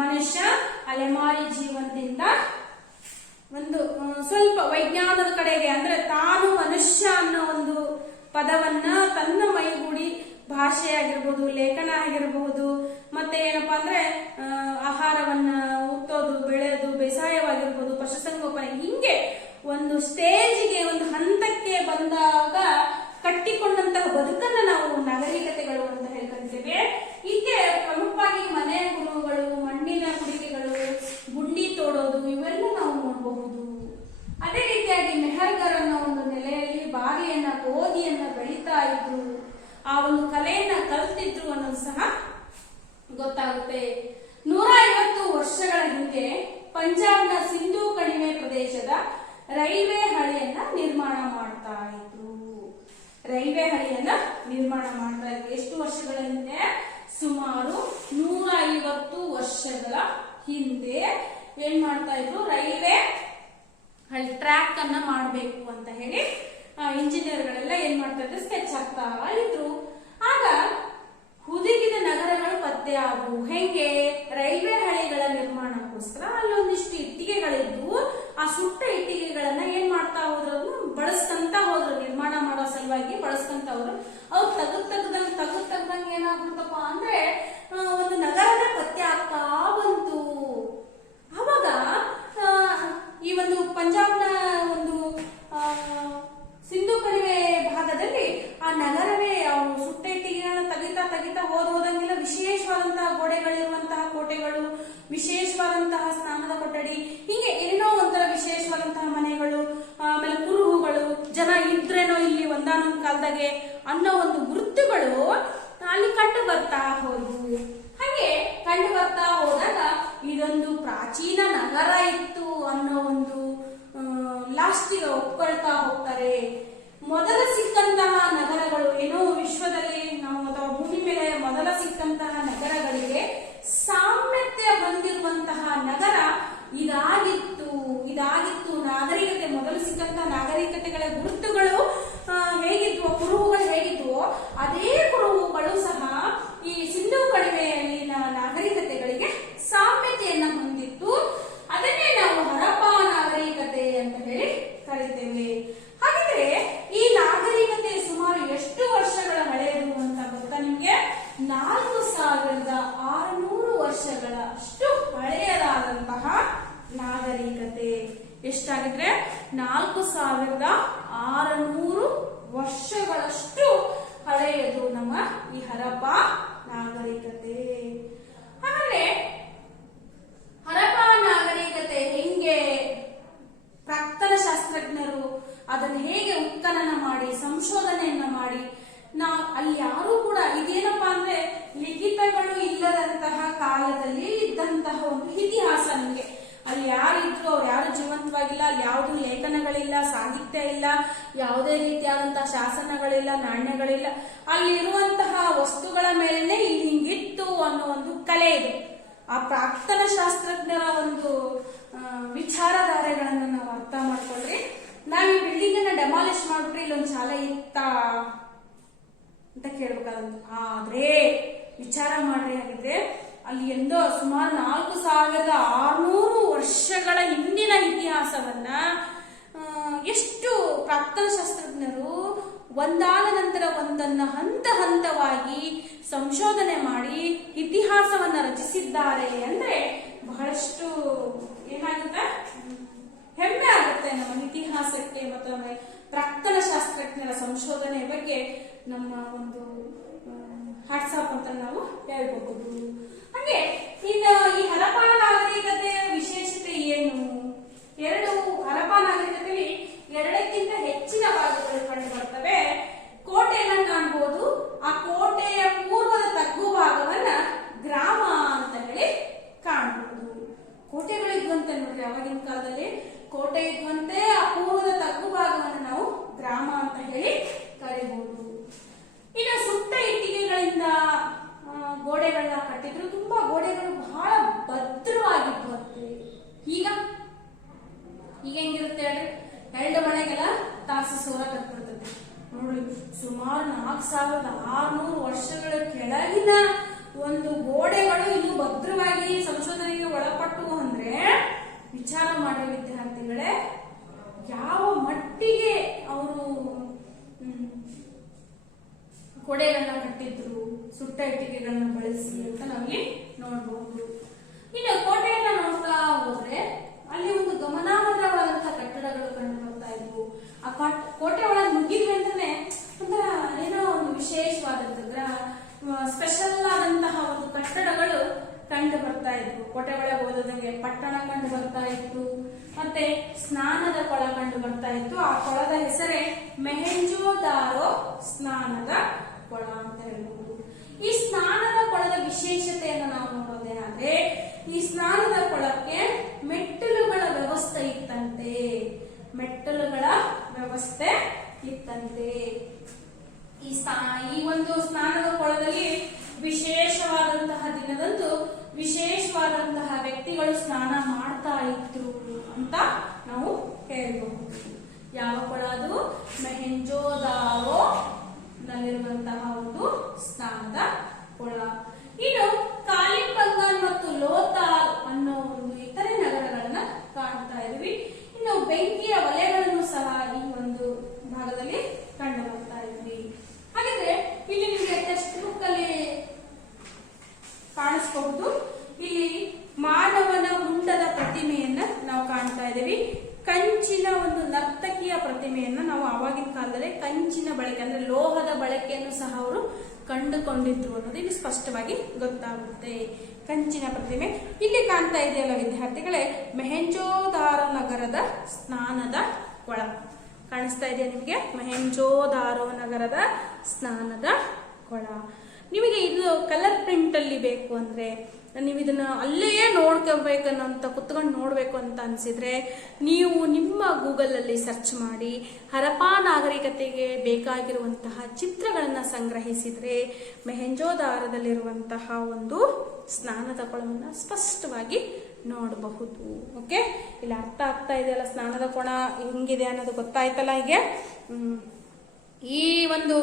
ಮನುಷ್ಯ ಅಲೆಮಾರಿ ಜೀವನದಿಂದ ಒಂದು ಸ್ವಲ್ಪ ವೈಜ್ಞಾನದ ಕಡೆಗೆ, ಅಂದ್ರೆ ತಾನು ಮನುಷ್ಯ ಅನ್ನೋ ಒಂದು ಪದವನ್ನ ತನ್ನ ಮೈಗೂಡಿ ಭಾಷೆ ಆಗಿರ್ಬೋದು, ಲೇಖನ ಆಗಿರಬಹುದು, ಮತ್ತೆ ಏನಪ್ಪಾ ಅಂದ್ರೆ ಆಹಾರವನ್ನ ಹುಟ್ಟೋದು, ಬೆಳೆಯೋದು, ಬೇಸಾಯವಾಗಿರ್ಬೋದು, ಪಶುಸಂಗೋಪನೆ, ಹಿಂಗೆ ಒಂದು ಸ್ಟೇಜಿಗೆ, ಒಂದು ಹಂತಕ್ಕೆ ಬಂದಾಗ ಕಟ್ಟಿಕೊಂಡಂತಹ ಬದುಕನ್ನ ನಾವು ನಾಗರಿಕತೆಗಳು ಅಂತ ಹೇಳ್ಕೊಳ್ತೇವೆ. ಹೀಗೆ ಪ್ರಮುಖವಾಗಿ ಮನೆ ಗುರುಗಳು, ಮಣ್ಣಿನ ಕುಡಿಕೆಗಳು, ಗುಂಡಿ ತೋಡೋದು, ಇವೆಲ್ಲ ನಾವು ನೋಡಬಹುದು. ಅದೇ ರೀತಿಯಾಗಿ ಮೆಹರ್ಗರ್ ಅನ್ನೋ ಒಂದು ನೆಲೆಯಲ್ಲಿ ಬಾರಿಯನ್ನ, ಗೋಧಿಯನ್ನ ಬೆಳೀತಾ ಇದ್ರು, ಆ ಒಂದು ಕಲೆಯನ್ನ ಕಲ್ತಿದ್ರು ಅನ್ನೋದು ಸಹ ಗೊತ್ತಾಗುತ್ತೆ. 150 ವರ್ಷಗಳ ಹಿಂದೆ ಪಂಜಾಬ್ನ ಸಿಂಧೂ ಕಣಿವೆ ಪ್ರದೇಶದ ರೈಲ್ವೆ ಹಳಿಯನ್ನ ನಿರ್ಮಾಣ ಮಾಡ್ತಾ ಇದ್ರು. ರೈಲ್ವೆ ಹಳಿಯನ್ನ ನಿರ್ಮಾಣ ಮಾಡ್ತಾ ಇದ್ರು. ಎಷ್ಟು ವರ್ಷಗಳ ಹಿಂದೆ? ಸುಮಾರು 150 ವರ್ಷಗಳ ಹಿಂದೆ ಏನ್ ಮಾಡ್ತಾ ಇದ್ರು, ರೈಲ್ವೆ ಹಳಿ ಟ್ರ್ಯಾಕ್ ಅನ್ನ ಮಾಡಬೇಕು ಅಂತ ಹೇಳಿ ಇಂಜಿನಿಯರ್ಗಳೆಲ್ಲ ಏನ್ ಮಾಡ್ತಾ ಇದ್ರು, ಸ್ಕೆಚ್ ಹಾಕ್ತಾ ಇದ್ರು. ಆಗ ಹುದುಗಿದ ನಗರಗಳು ಪತ್ತೆ ಆದವು. ಹೆಂಗೆ? ರೈಲ್ವೆ ಹಳಿಗಳ ನಿರ್ಮಾಣಕ್ಕೋಸ್ಕರ ಅಲ್ಲೊಂದಿಷ್ಟು ಇಟ್ಟಿಗೆಗಳಿದ್ವು. ಆ ಸುಟ್ಟ ಇಟ್ಟಿಗೆಗಳನ್ನ ಏನ್ ಮಾಡ್ತಾ ಹೋದ್ರು, ಬಳಸ್ಕೊಂತ ಹೋದ್ರು, ನಿರ್ಮಾಣ ಮಾಡೋ ಸಲುವಾಗಿ ಬಳಸ್ಕೊಂತ ಹೋದ್ರು. ಅವ್ರು ತೆಗ್ದಂಗೆ ಏನಾಗ್ಬಿಡ್ತಪ್ಪ ಅಂದ್ರೆ ಒಂದು ನಗರನೇ ಪತ್ತೆ ಆಗ್ತಾ ಬಂತು. ಅವಾಗ ಈ ಒಂದು ಪಂಜಾಬ್ನ ಒಂದು ಸಿಂಧೂ ಕಣಿವೆ ಭಾಗದಲ್ಲಿ ಆ ನಗರವೇ ಸುಟ್ಟ ಇಟ್ಟಿಗೆಗಳನ್ನ ತೆಗಿತಾ ಹೋದಂಗೆಲ್ಲ ವಿಶೇಷವಾದಂತಹ ಗೋಡೆಗಳಿರುವಂತಹ ಕೋಟೆಗಳು, ವಿಶೇಷವಾದಂತಹ ಸ್ನಾನದ ಕೊಠಡಿ, ಹೀಗೆ ಏನೋ ಒಂಥರ ವಿಶೇಷವಾದಂತಹ ಮನೆಗಳು, ಆಮೇಲೆ ಕುರುಹುಗಳು, ಜನ ಇದ್ರೇನೋ ಇಲ್ಲಿ ಒಂದಾನೊಂದು ಕಾಲದಾಗೆ ಅನ್ನೋ ಒಂದು ಗುರುತುಗಳು ಅಲ್ಲಿ ಕಂಡು ಬರ್ತಾ ಹೋದ್ವು. ಹಾಗೆ ಕಂಡು ಬರ್ತಾ ಹೋದಾಗ ಇದೊಂದು ಪ್ರಾಚೀನ ನಗರ ಇತ್ತು ಅನ್ನೋ ಒಂದು ಲಾಸ್ಟಿಗೆ ಒಪ್ಕೊಳ್ತಾ ಹೋಗ್ತಾರೆ. ಮೊದಲ ಸಿಕ್ಕಂತಹ ನಗರಗಳು ಏನೋ ವಿಶ್ವದಲ್ಲಿ ನಾವು ಅಥವಾ ಭೂಮಿ ಮೇಲೆ ಮೊದಲ ಸಿಕ್ಕಂತಹ ನಗರಗಳಿಗೆ ಸಾಮ್ಯತೆ ಹೊಂದಿರುವಂತಹ ನಗರ ಇದಾಗಿತ್ತು. ನಾಗರಿಕತೆ, ಮೊದಲು ಸಿಕ್ಕಂತಹ ನಾಗರಿಕತೆಗಳ ಗುರುತುಗಳು ಹೇಗಿದ್ವು, ಕುರುಹುಗಳು ಹೇಗಿದ್ವು, ಅದೇ ಕುರುಹುಗಳು ಸಹ ಈ ಸಿಂಧೂ ಕಣಿವೆಯಲ್ಲಿನ ನಾಗರಿಕತೆಗಳಿಗೆ ಸಾಮ್ಯತೆಯನ್ನ ಹೊಂದಿತ್ತು. ಅದನ್ನೇ ನಾವು ಹರಪ್ಪ ನಾಗರಿಕತೆ ಅಂತ ಹೇಳಿ ಕರಿತೇವೆ. ಹಾಗಿದ್ರೆ ಈ ನಾಗರಿಕತೆ ಸುಮಾರು ಎಷ್ಟು ವರ್ಷಗಳ ಹಳೆಯದು ಅಂತ ಗೊತ್ತಾ ನಿಮ್ಗೆ? 4600 ವರ್ಷಗಳ ಅಷ್ಟು ಹಳೆಯದಾದಂತಹ ನಾಗರಿಕತೆ. ಎಷ್ಟಾಗಿದ್ರೆ 4600 ವರ್ಷಗಳಷ್ಟು ಹಳೆಯದು ನಮ್ಮ ಈ ಹರಪ್ಪ ನಾಗರಿಕತೆ. ಹಾಗಾದ್ರೆ ಹರಪ್ಪ ನಾಗರಿಕತೆ ಹೆಂಗೆ ಪ್ರಾಕ್ತನ ಶಾಸ್ತ್ರಜ್ಞರು ಅದನ್ನು ಹೇಗೆ ಉತ್ಖನನ ಮಾಡಿ ಸಂಶೋಧನೆಯನ್ನ ಮಾಡಿ ಅಲ್ಲಿ ಯಾರು ಕೂಡ ಇದೇನಪ್ಪಾ ಅಂದ್ರೆ ಲಿಖಿತಗಳು ಇಲ್ಲದಂತಹ ಕಾಲದಲ್ಲಿ ಇದ್ದಂತಹ ಒಂದು ಇತಿಹಾಸ. ನಿಮಗೆ ಅಲ್ಲಿ ಯಾರಿದ್ರು, ಅವ್ರು ಯಾರು ಜೀವಂತವಾಗಿಲ್ಲ, ಅಲ್ಲಿ ಯಾವುದು ಲೇಖನಗಳಿಲ್ಲ, ಸಾಹಿತ್ಯ ಇಲ್ಲ, ಯಾವುದೇ ರೀತಿಯಾದಂತಹ ಶಾಸನಗಳಿಲ್ಲ, ನಾಣ್ಯಗಳಿಲ್ಲ. ಅಲ್ಲಿ ಇರುವಂತಹ ವಸ್ತುಗಳ ಮೇಲೆ ಇಲ್ಲಿ ಹಿಂಗಿತ್ತು ಅನ್ನೋ ಅನ್ನೋ ಒಂದು ಕಲೆ ಇದೆ. ಆ ಪ್ರಾಕ್ತನ ಶಾಸ್ತ್ರಜ್ಞರ ಒಂದು ವಿಚಾರಧಾರೆಗಳನ್ನ ನಾವು ಅರ್ಥ ಮಾಡ್ಕೊಂಡ್ರೆ, ನಾವ್ ಈ ಬಿಲ್ಡಿಂಗ್ ಅನ್ನ ಡೆಮಾಲಿಷ್ ಮಾಡ್ಬಿಟ್ರೆ ಇಲ್ಲೊಂದು ಶಾಲೆ ಇತ್ತ ಅಂತ ಕೇಳ್ಬೇಕಾದಂತ. ಆದ್ರೆ ವಿಚಾರ ಮಾಡ್ರಿ, ಆಗಿದ್ರೆ ಅಲ್ಲಿ ಎಂದೋ ಸುಮಾರು 4600 ವರ್ಷಗಳ ಹಿಂದಿನ ಇತಿಹಾಸವನ್ನ ಎಷ್ಟು ಪ್ರಾಕ್ತನ ಶಾಸ್ತ್ರಜ್ಞರು ಒಂದಾದ ನಂತರ ಒಂದನ್ನ ಹಂತ ಹಂತವಾಗಿ ಸಂಶೋಧನೆ ಮಾಡಿ ಇತಿಹಾಸವನ್ನ ರಚಿಸಿದ್ದಾರೆ ಅಂದ್ರೆ ಬಹಳಷ್ಟು ಏನಾಗುತ್ತೆ, ಹೆಮ್ಮೆ ಆಗುತ್ತೆ ನಮ್ಮ ಇತಿಹಾಸಕ್ಕೆ ಮತ್ತು ನಮ್ಮ ಪ್ರಾಕ್ತನ ಶಾಸ್ತ್ರಜ್ಞರ ಸಂಶೋಧನೆ ಬಗ್ಗೆ ನಮ್ಮ ಒಂದು ಹ್ಯಾಟ್ಸಾಪ್ ಅಂತ ನಾವು ಹೇಳ್ಬಹುದು. ಹಾಗೆ ಇನ್ನು ಈ ಹರಪ್ಪ ನಾಗರಿಕತೆಯ ವಿಶೇಷತೆ ಏನು? ಹರಪ್ಪ ನಾಗರಿಕತೆಯಲ್ಲಿ 2ಕ್ಕಿಂತ ಹೆಚ್ಚಿನ ಭಾಗಗಳು ಕಂಡು ಬರ್ತವೆ. ಕೋಟೆಯನ್ನು ಕಾಣಬಹುದು. ಆ ಕೋಟೆಯ ಪೂರ್ವದ ತಗ್ಗು ಭಾಗವನ್ನ ಗ್ರಾಮ ಅಂತ ಹೇಳಿ ಕಾಣಬಹುದು. ಕೋಟೆಗಳು ಇದ್ವಂತೆ ನೋಡ್ರಿ, ಅವಾಗಿನ ಕಾಲದಲ್ಲಿ ಕೋಟೆ ಇದ್ವಂತೆ. ಆ ಪೂರ್ವದ ತಗ್ಗು ಭಾಗವನ್ನು ನಾವು ಗ್ರಾಮ ಅಂತ ಹೇಳಿ ಕರೀಬಹುದು. ಇನ್ನು ಸುಟ್ಟ ಇಟ್ಟಿಗೆಗಳಿಂದ ಗೋಡೆಗಳನ್ನ ಕಟ್ಟಿದ್ರು. ತುಂಬಾ ಗೋಡೆಗಳು ಬಹಳ ಭದ್ರವಾಗಿದ್ವಂತೆ. ಈಗ ಹೆಂಗಿರುತ್ತೆ ಹೇಳ್ರಿ, 2 ಮನೆಗೆಲ್ಲ ತಾಸಿ ಸೋರ ಕಟ್ಬಿಡ್ತದೆ ನೋಡಿ. ಸುಮಾರು 4600 ವರ್ಷಗಳ ಕೆಳಗಿನ ಒಂದು ಗೋಡೆಗಳು ಇನ್ನು ಭದ್ರವಾಗಿ ಸಂಶೋಧನೆಗೆ ಒಳಪಟ್ಟು ಅಂದ್ರೆ ವಿಚಾರ ಮಾಡುವ ವಿದ್ಯಾರ್ಥಿಗಳೇ, ಯಾವ ಮಟ್ಟಿಗೆ ಅವರು ಗೋಡೆಗಳನ್ನ ಕಟ್ಟಿದ್ರು, ಸುಟ್ಟ ಇಟ್ಟಿಗೆಗಳನ್ನ ಬಳಸಿ ಅಂತ ನಮಗೆ ನೋಡಬಹುದು. ಇನ್ನು ಕೋಟೆಯನ್ನ ನೋಡ್ತಾ ಹೋದ್ರೆ ಅಲ್ಲಿ ಒಂದು ಗಮನಾರ್ಹವಾದಂತಹ ಕಟ್ಟಡಗಳು ಕಂಡು ಬರ್ತಾ ಇದ್ವು. ಆ ಕೋಟೆ ಒಳಗೆ ನುಗ್ಗಿದ್ವಿ ಅಂತಾನೆ ಒಂಥರ ಏನೋ ಒಂದು ವಿಶೇಷವಾದಂತಹ ಸ್ಪೆಷಲ್ ಆದಂತಹ ಒಂದು ಕಟ್ಟಡಗಳು ಕಂಡು ಬರ್ತಾ ಇದ್ವು. ಕೋಟೆ ಒಳಗೆ ಹೋದಂಗೆ ಪಟ್ಟಣ ಕಂಡು ಬರ್ತಾ ಇತ್ತು. ಮತ್ತೆ ಸ್ನಾನದ ಕೊಳ ಕಂಡು ಬರ್ತಾ ಇತ್ತು. ಆ ಕೊಳದ ಹೆಸರೇ ಮೆಹೆಂಜೋದಾರೋ ಸ್ನಾನದ ಕೊಳ ಅಂತ ಹೇಳ್ಬಹುದು. ಈ ಸ್ನಾನದ ಕೊಳದ ವಿಶೇಷತೆಯನ್ನು ನಾವು ನೋಡೋದೇನಾದ್ರೆ, ಈ ಸ್ನಾನದ ಕೊಳಕ್ಕೆ ಮೆಟ್ಟಲುಗಳ ವ್ಯವಸ್ಥೆ ಇತ್ತಂತೆ. ಈ ಒಂದು ಸ್ನಾನದ ಕೊಳದಲ್ಲಿ ವಿಶೇಷವಾದಂತಹ ದಿನದಂದು ವಿಶೇಷವಾದಂತಹ ವ್ಯಕ್ತಿಗಳು ಸ್ನಾನ ಮಾಡ್ತಾ ಇದ್ರು ಅಂತ ನಾವು ಹೇಳಬಹುದು. ಯಾವ ಕೊಳ ಅದು? ಮೆಹೆಂಜೋದಾರೋ ನಲ್ಲಿರುವಂತಹ ಒಂದು ಸ್ನಾನದ ಕೊಳ. ಇನ್ನು ಕಾಲಿಂಬಂಗನ್ ಮತ್ತು ಲೋತಾರ್ ಅನ್ನೋ ಒಂದು ಇತರೆ ನಗರಗಳನ್ನ ಕಾಣ್ತಾ ಇದ್ವಿ. ಇನ್ನು ಬೆಂಕಿಯ ವಲಯಗಳನ್ನು ಸಹ ಈ ಒಂದು ಭಾಗದಲ್ಲಿ ಕಂಡು ಬರ್ತಾ ಇದ್ವಿ. ಹಾಗಿದ್ರೆ ಇಲ್ಲಿ ನಿಮಗೆ ಟೆಕ್ಸ್ಟ್ ಬುಕ್ ಅಲ್ಲಿ ಕಾಣಿಸಬಹುದು. ಇಲ್ಲಿ ಮಾನವನ ಮುಂಡದ ಪ್ರತಿಮೆಯನ್ನ ನಾವು ಕಾಣ್ತಾ ಇದ್ದೀವಿ. ಕಂಚಿನ ಒಂದು ನರ್ತಕಿಯ ಪ್ರತಿಮೆಯನ್ನ ನಾವು ಆವಾಗಿನ ಕಾಲದಲ್ಲಿ ಕಂಚಿನ ಬಳಕೆ ಅಂದ್ರೆ ಲೋಹದ ಬಳಕೆಯನ್ನು ಸಹ ಅವರು ಕಂಡುಕೊಂಡಿದ್ರು ಅನ್ನೋದು ಇಲ್ಲಿ ಸ್ಪಷ್ಟವಾಗಿ ಗೊತ್ತಾಗುತ್ತೆ. ಕಂಚಿನ ಪ್ರತಿಮೆ ಇಲ್ಲಿ ಕಾಣ್ತಾ ಇದೆಯಲ್ಲ ವಿದ್ಯಾರ್ಥಿಗಳೇ, ಮೆಹೆಂಜೋದಾರೋ ನಗರದ ಸ್ನಾನದ ಕೊಳ ಕಾಣಿಸ್ತಾ ಇದೆಯಾ ನಿಮಗೆ? ಮೆಹೆಂಜೋದಾರೋ ನಗರದ ಸ್ನಾನದ ಕೊಳ. ನಿಮಗೆ ಇದು ಕಲರ್ ಪ್ರಿಂಟ್ ಅಲ್ಲಿ ಬೇಕು ಅಂದ್ರೆ ನೀವು ಇದನ್ನ ಅಲ್ಲೇ ನೋಡ್ಕೋಬೇಕನ್ನೋಂತ ಕುತ್ಕೊಂಡು ನೋಡ್ಬೇಕು ಅಂತ ಅನ್ಸಿದ್ರೆ ನೀವು ನಿಮ್ಮ ಗೂಗಲ್ ಅಲ್ಲಿ ಸರ್ಚ್ ಮಾಡಿ ಹರಪ್ಪಾ ನಾಗರಿಕತೆಗೆ ಬೇಕಾಗಿರುವಂತಹ ಚಿತ್ರಗಳನ್ನ ಸಂಗ್ರಹಿಸಿದ್ರೆ ಮೆಹೆಂಜೋದಾರದಲ್ಲಿರುವಂತಹ ಒಂದು ಸ್ನಾನದ ಕೊಳವನ್ನ ಸ್ಪಷ್ಟವಾಗಿ ನೋಡಬಹುದು. ಓಕೆ, ಇಲ್ಲಿ ಅರ್ಥ ಆಗ್ತಾ ಇದೆಯಲ್ಲ ಸ್ನಾನದ ಕೊಳ ಹೆಂಗಿದೆ ಅನ್ನೋದು ಗೊತ್ತಾಯ್ತಲ್ಲ. ಹೀಗೆ ಈ ಒಂದು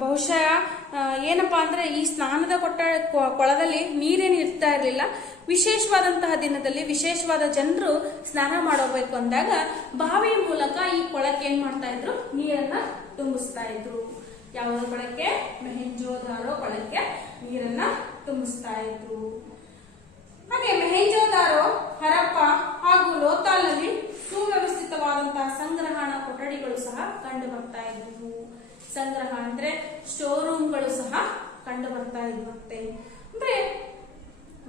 ಬಹುಶಃ ಏನಪ್ಪಾ ಅಂದ್ರೆ ಈ ಸ್ನಾನದ ಕೊಳದಲ್ಲಿ ನೀರೇನು ಇರ್ತಾ ಇರಲಿಲ್ಲ. ವಿಶೇಷವಾದಂತಹ ದಿನದಲ್ಲಿ ವಿಶೇಷವಾದ ಜನರು ಸ್ನಾನ ಮಾಡಬೇಕು ಅಂದಾಗ ಬಾವಿ ಮೂಲಕ ಈ ಕೊಳಕ್ಕೆ ಏನ್ ಮಾಡ್ತಾ ಇದ್ರು, ನೀರನ್ನ ತುಂಬಿಸ್ತಾ ಇದ್ರು. ಯಾವ ಕೊಳಕ್ಕೆ? ಮೆಹೆಂಜೋದಾರೋ ಕೊಳಕ್ಕೆ ನೀರನ್ನ ತುಂಬಿಸ್ತಾ ಇದ್ರು. ಹಾಗೆ ಮೆಹೆಂಜೋದಾರೋ, ಹರಪ್ಪ ಹಾಗೂ ಲೋತಾಲ್ನಲ್ಲಿ ಸುವ್ಯವಸ್ಥಿತವಾದಂತಹ ಸಂಗ್ರಹಣಾ ಕೊಠಡಿಗಳು ಸಹ ಕಂಡು ಬರ್ತಾ ಇದ್ವು. ಸಂಗ್ರಹ ಅಂದ್ರೆ ಸ್ಟೋರ್ ರೂಮ್ಗಳು ಸಹ ಕಂಡು ಬರ್ತಾ ಇದ್ವಂತೆ. ಅಂದ್ರೆ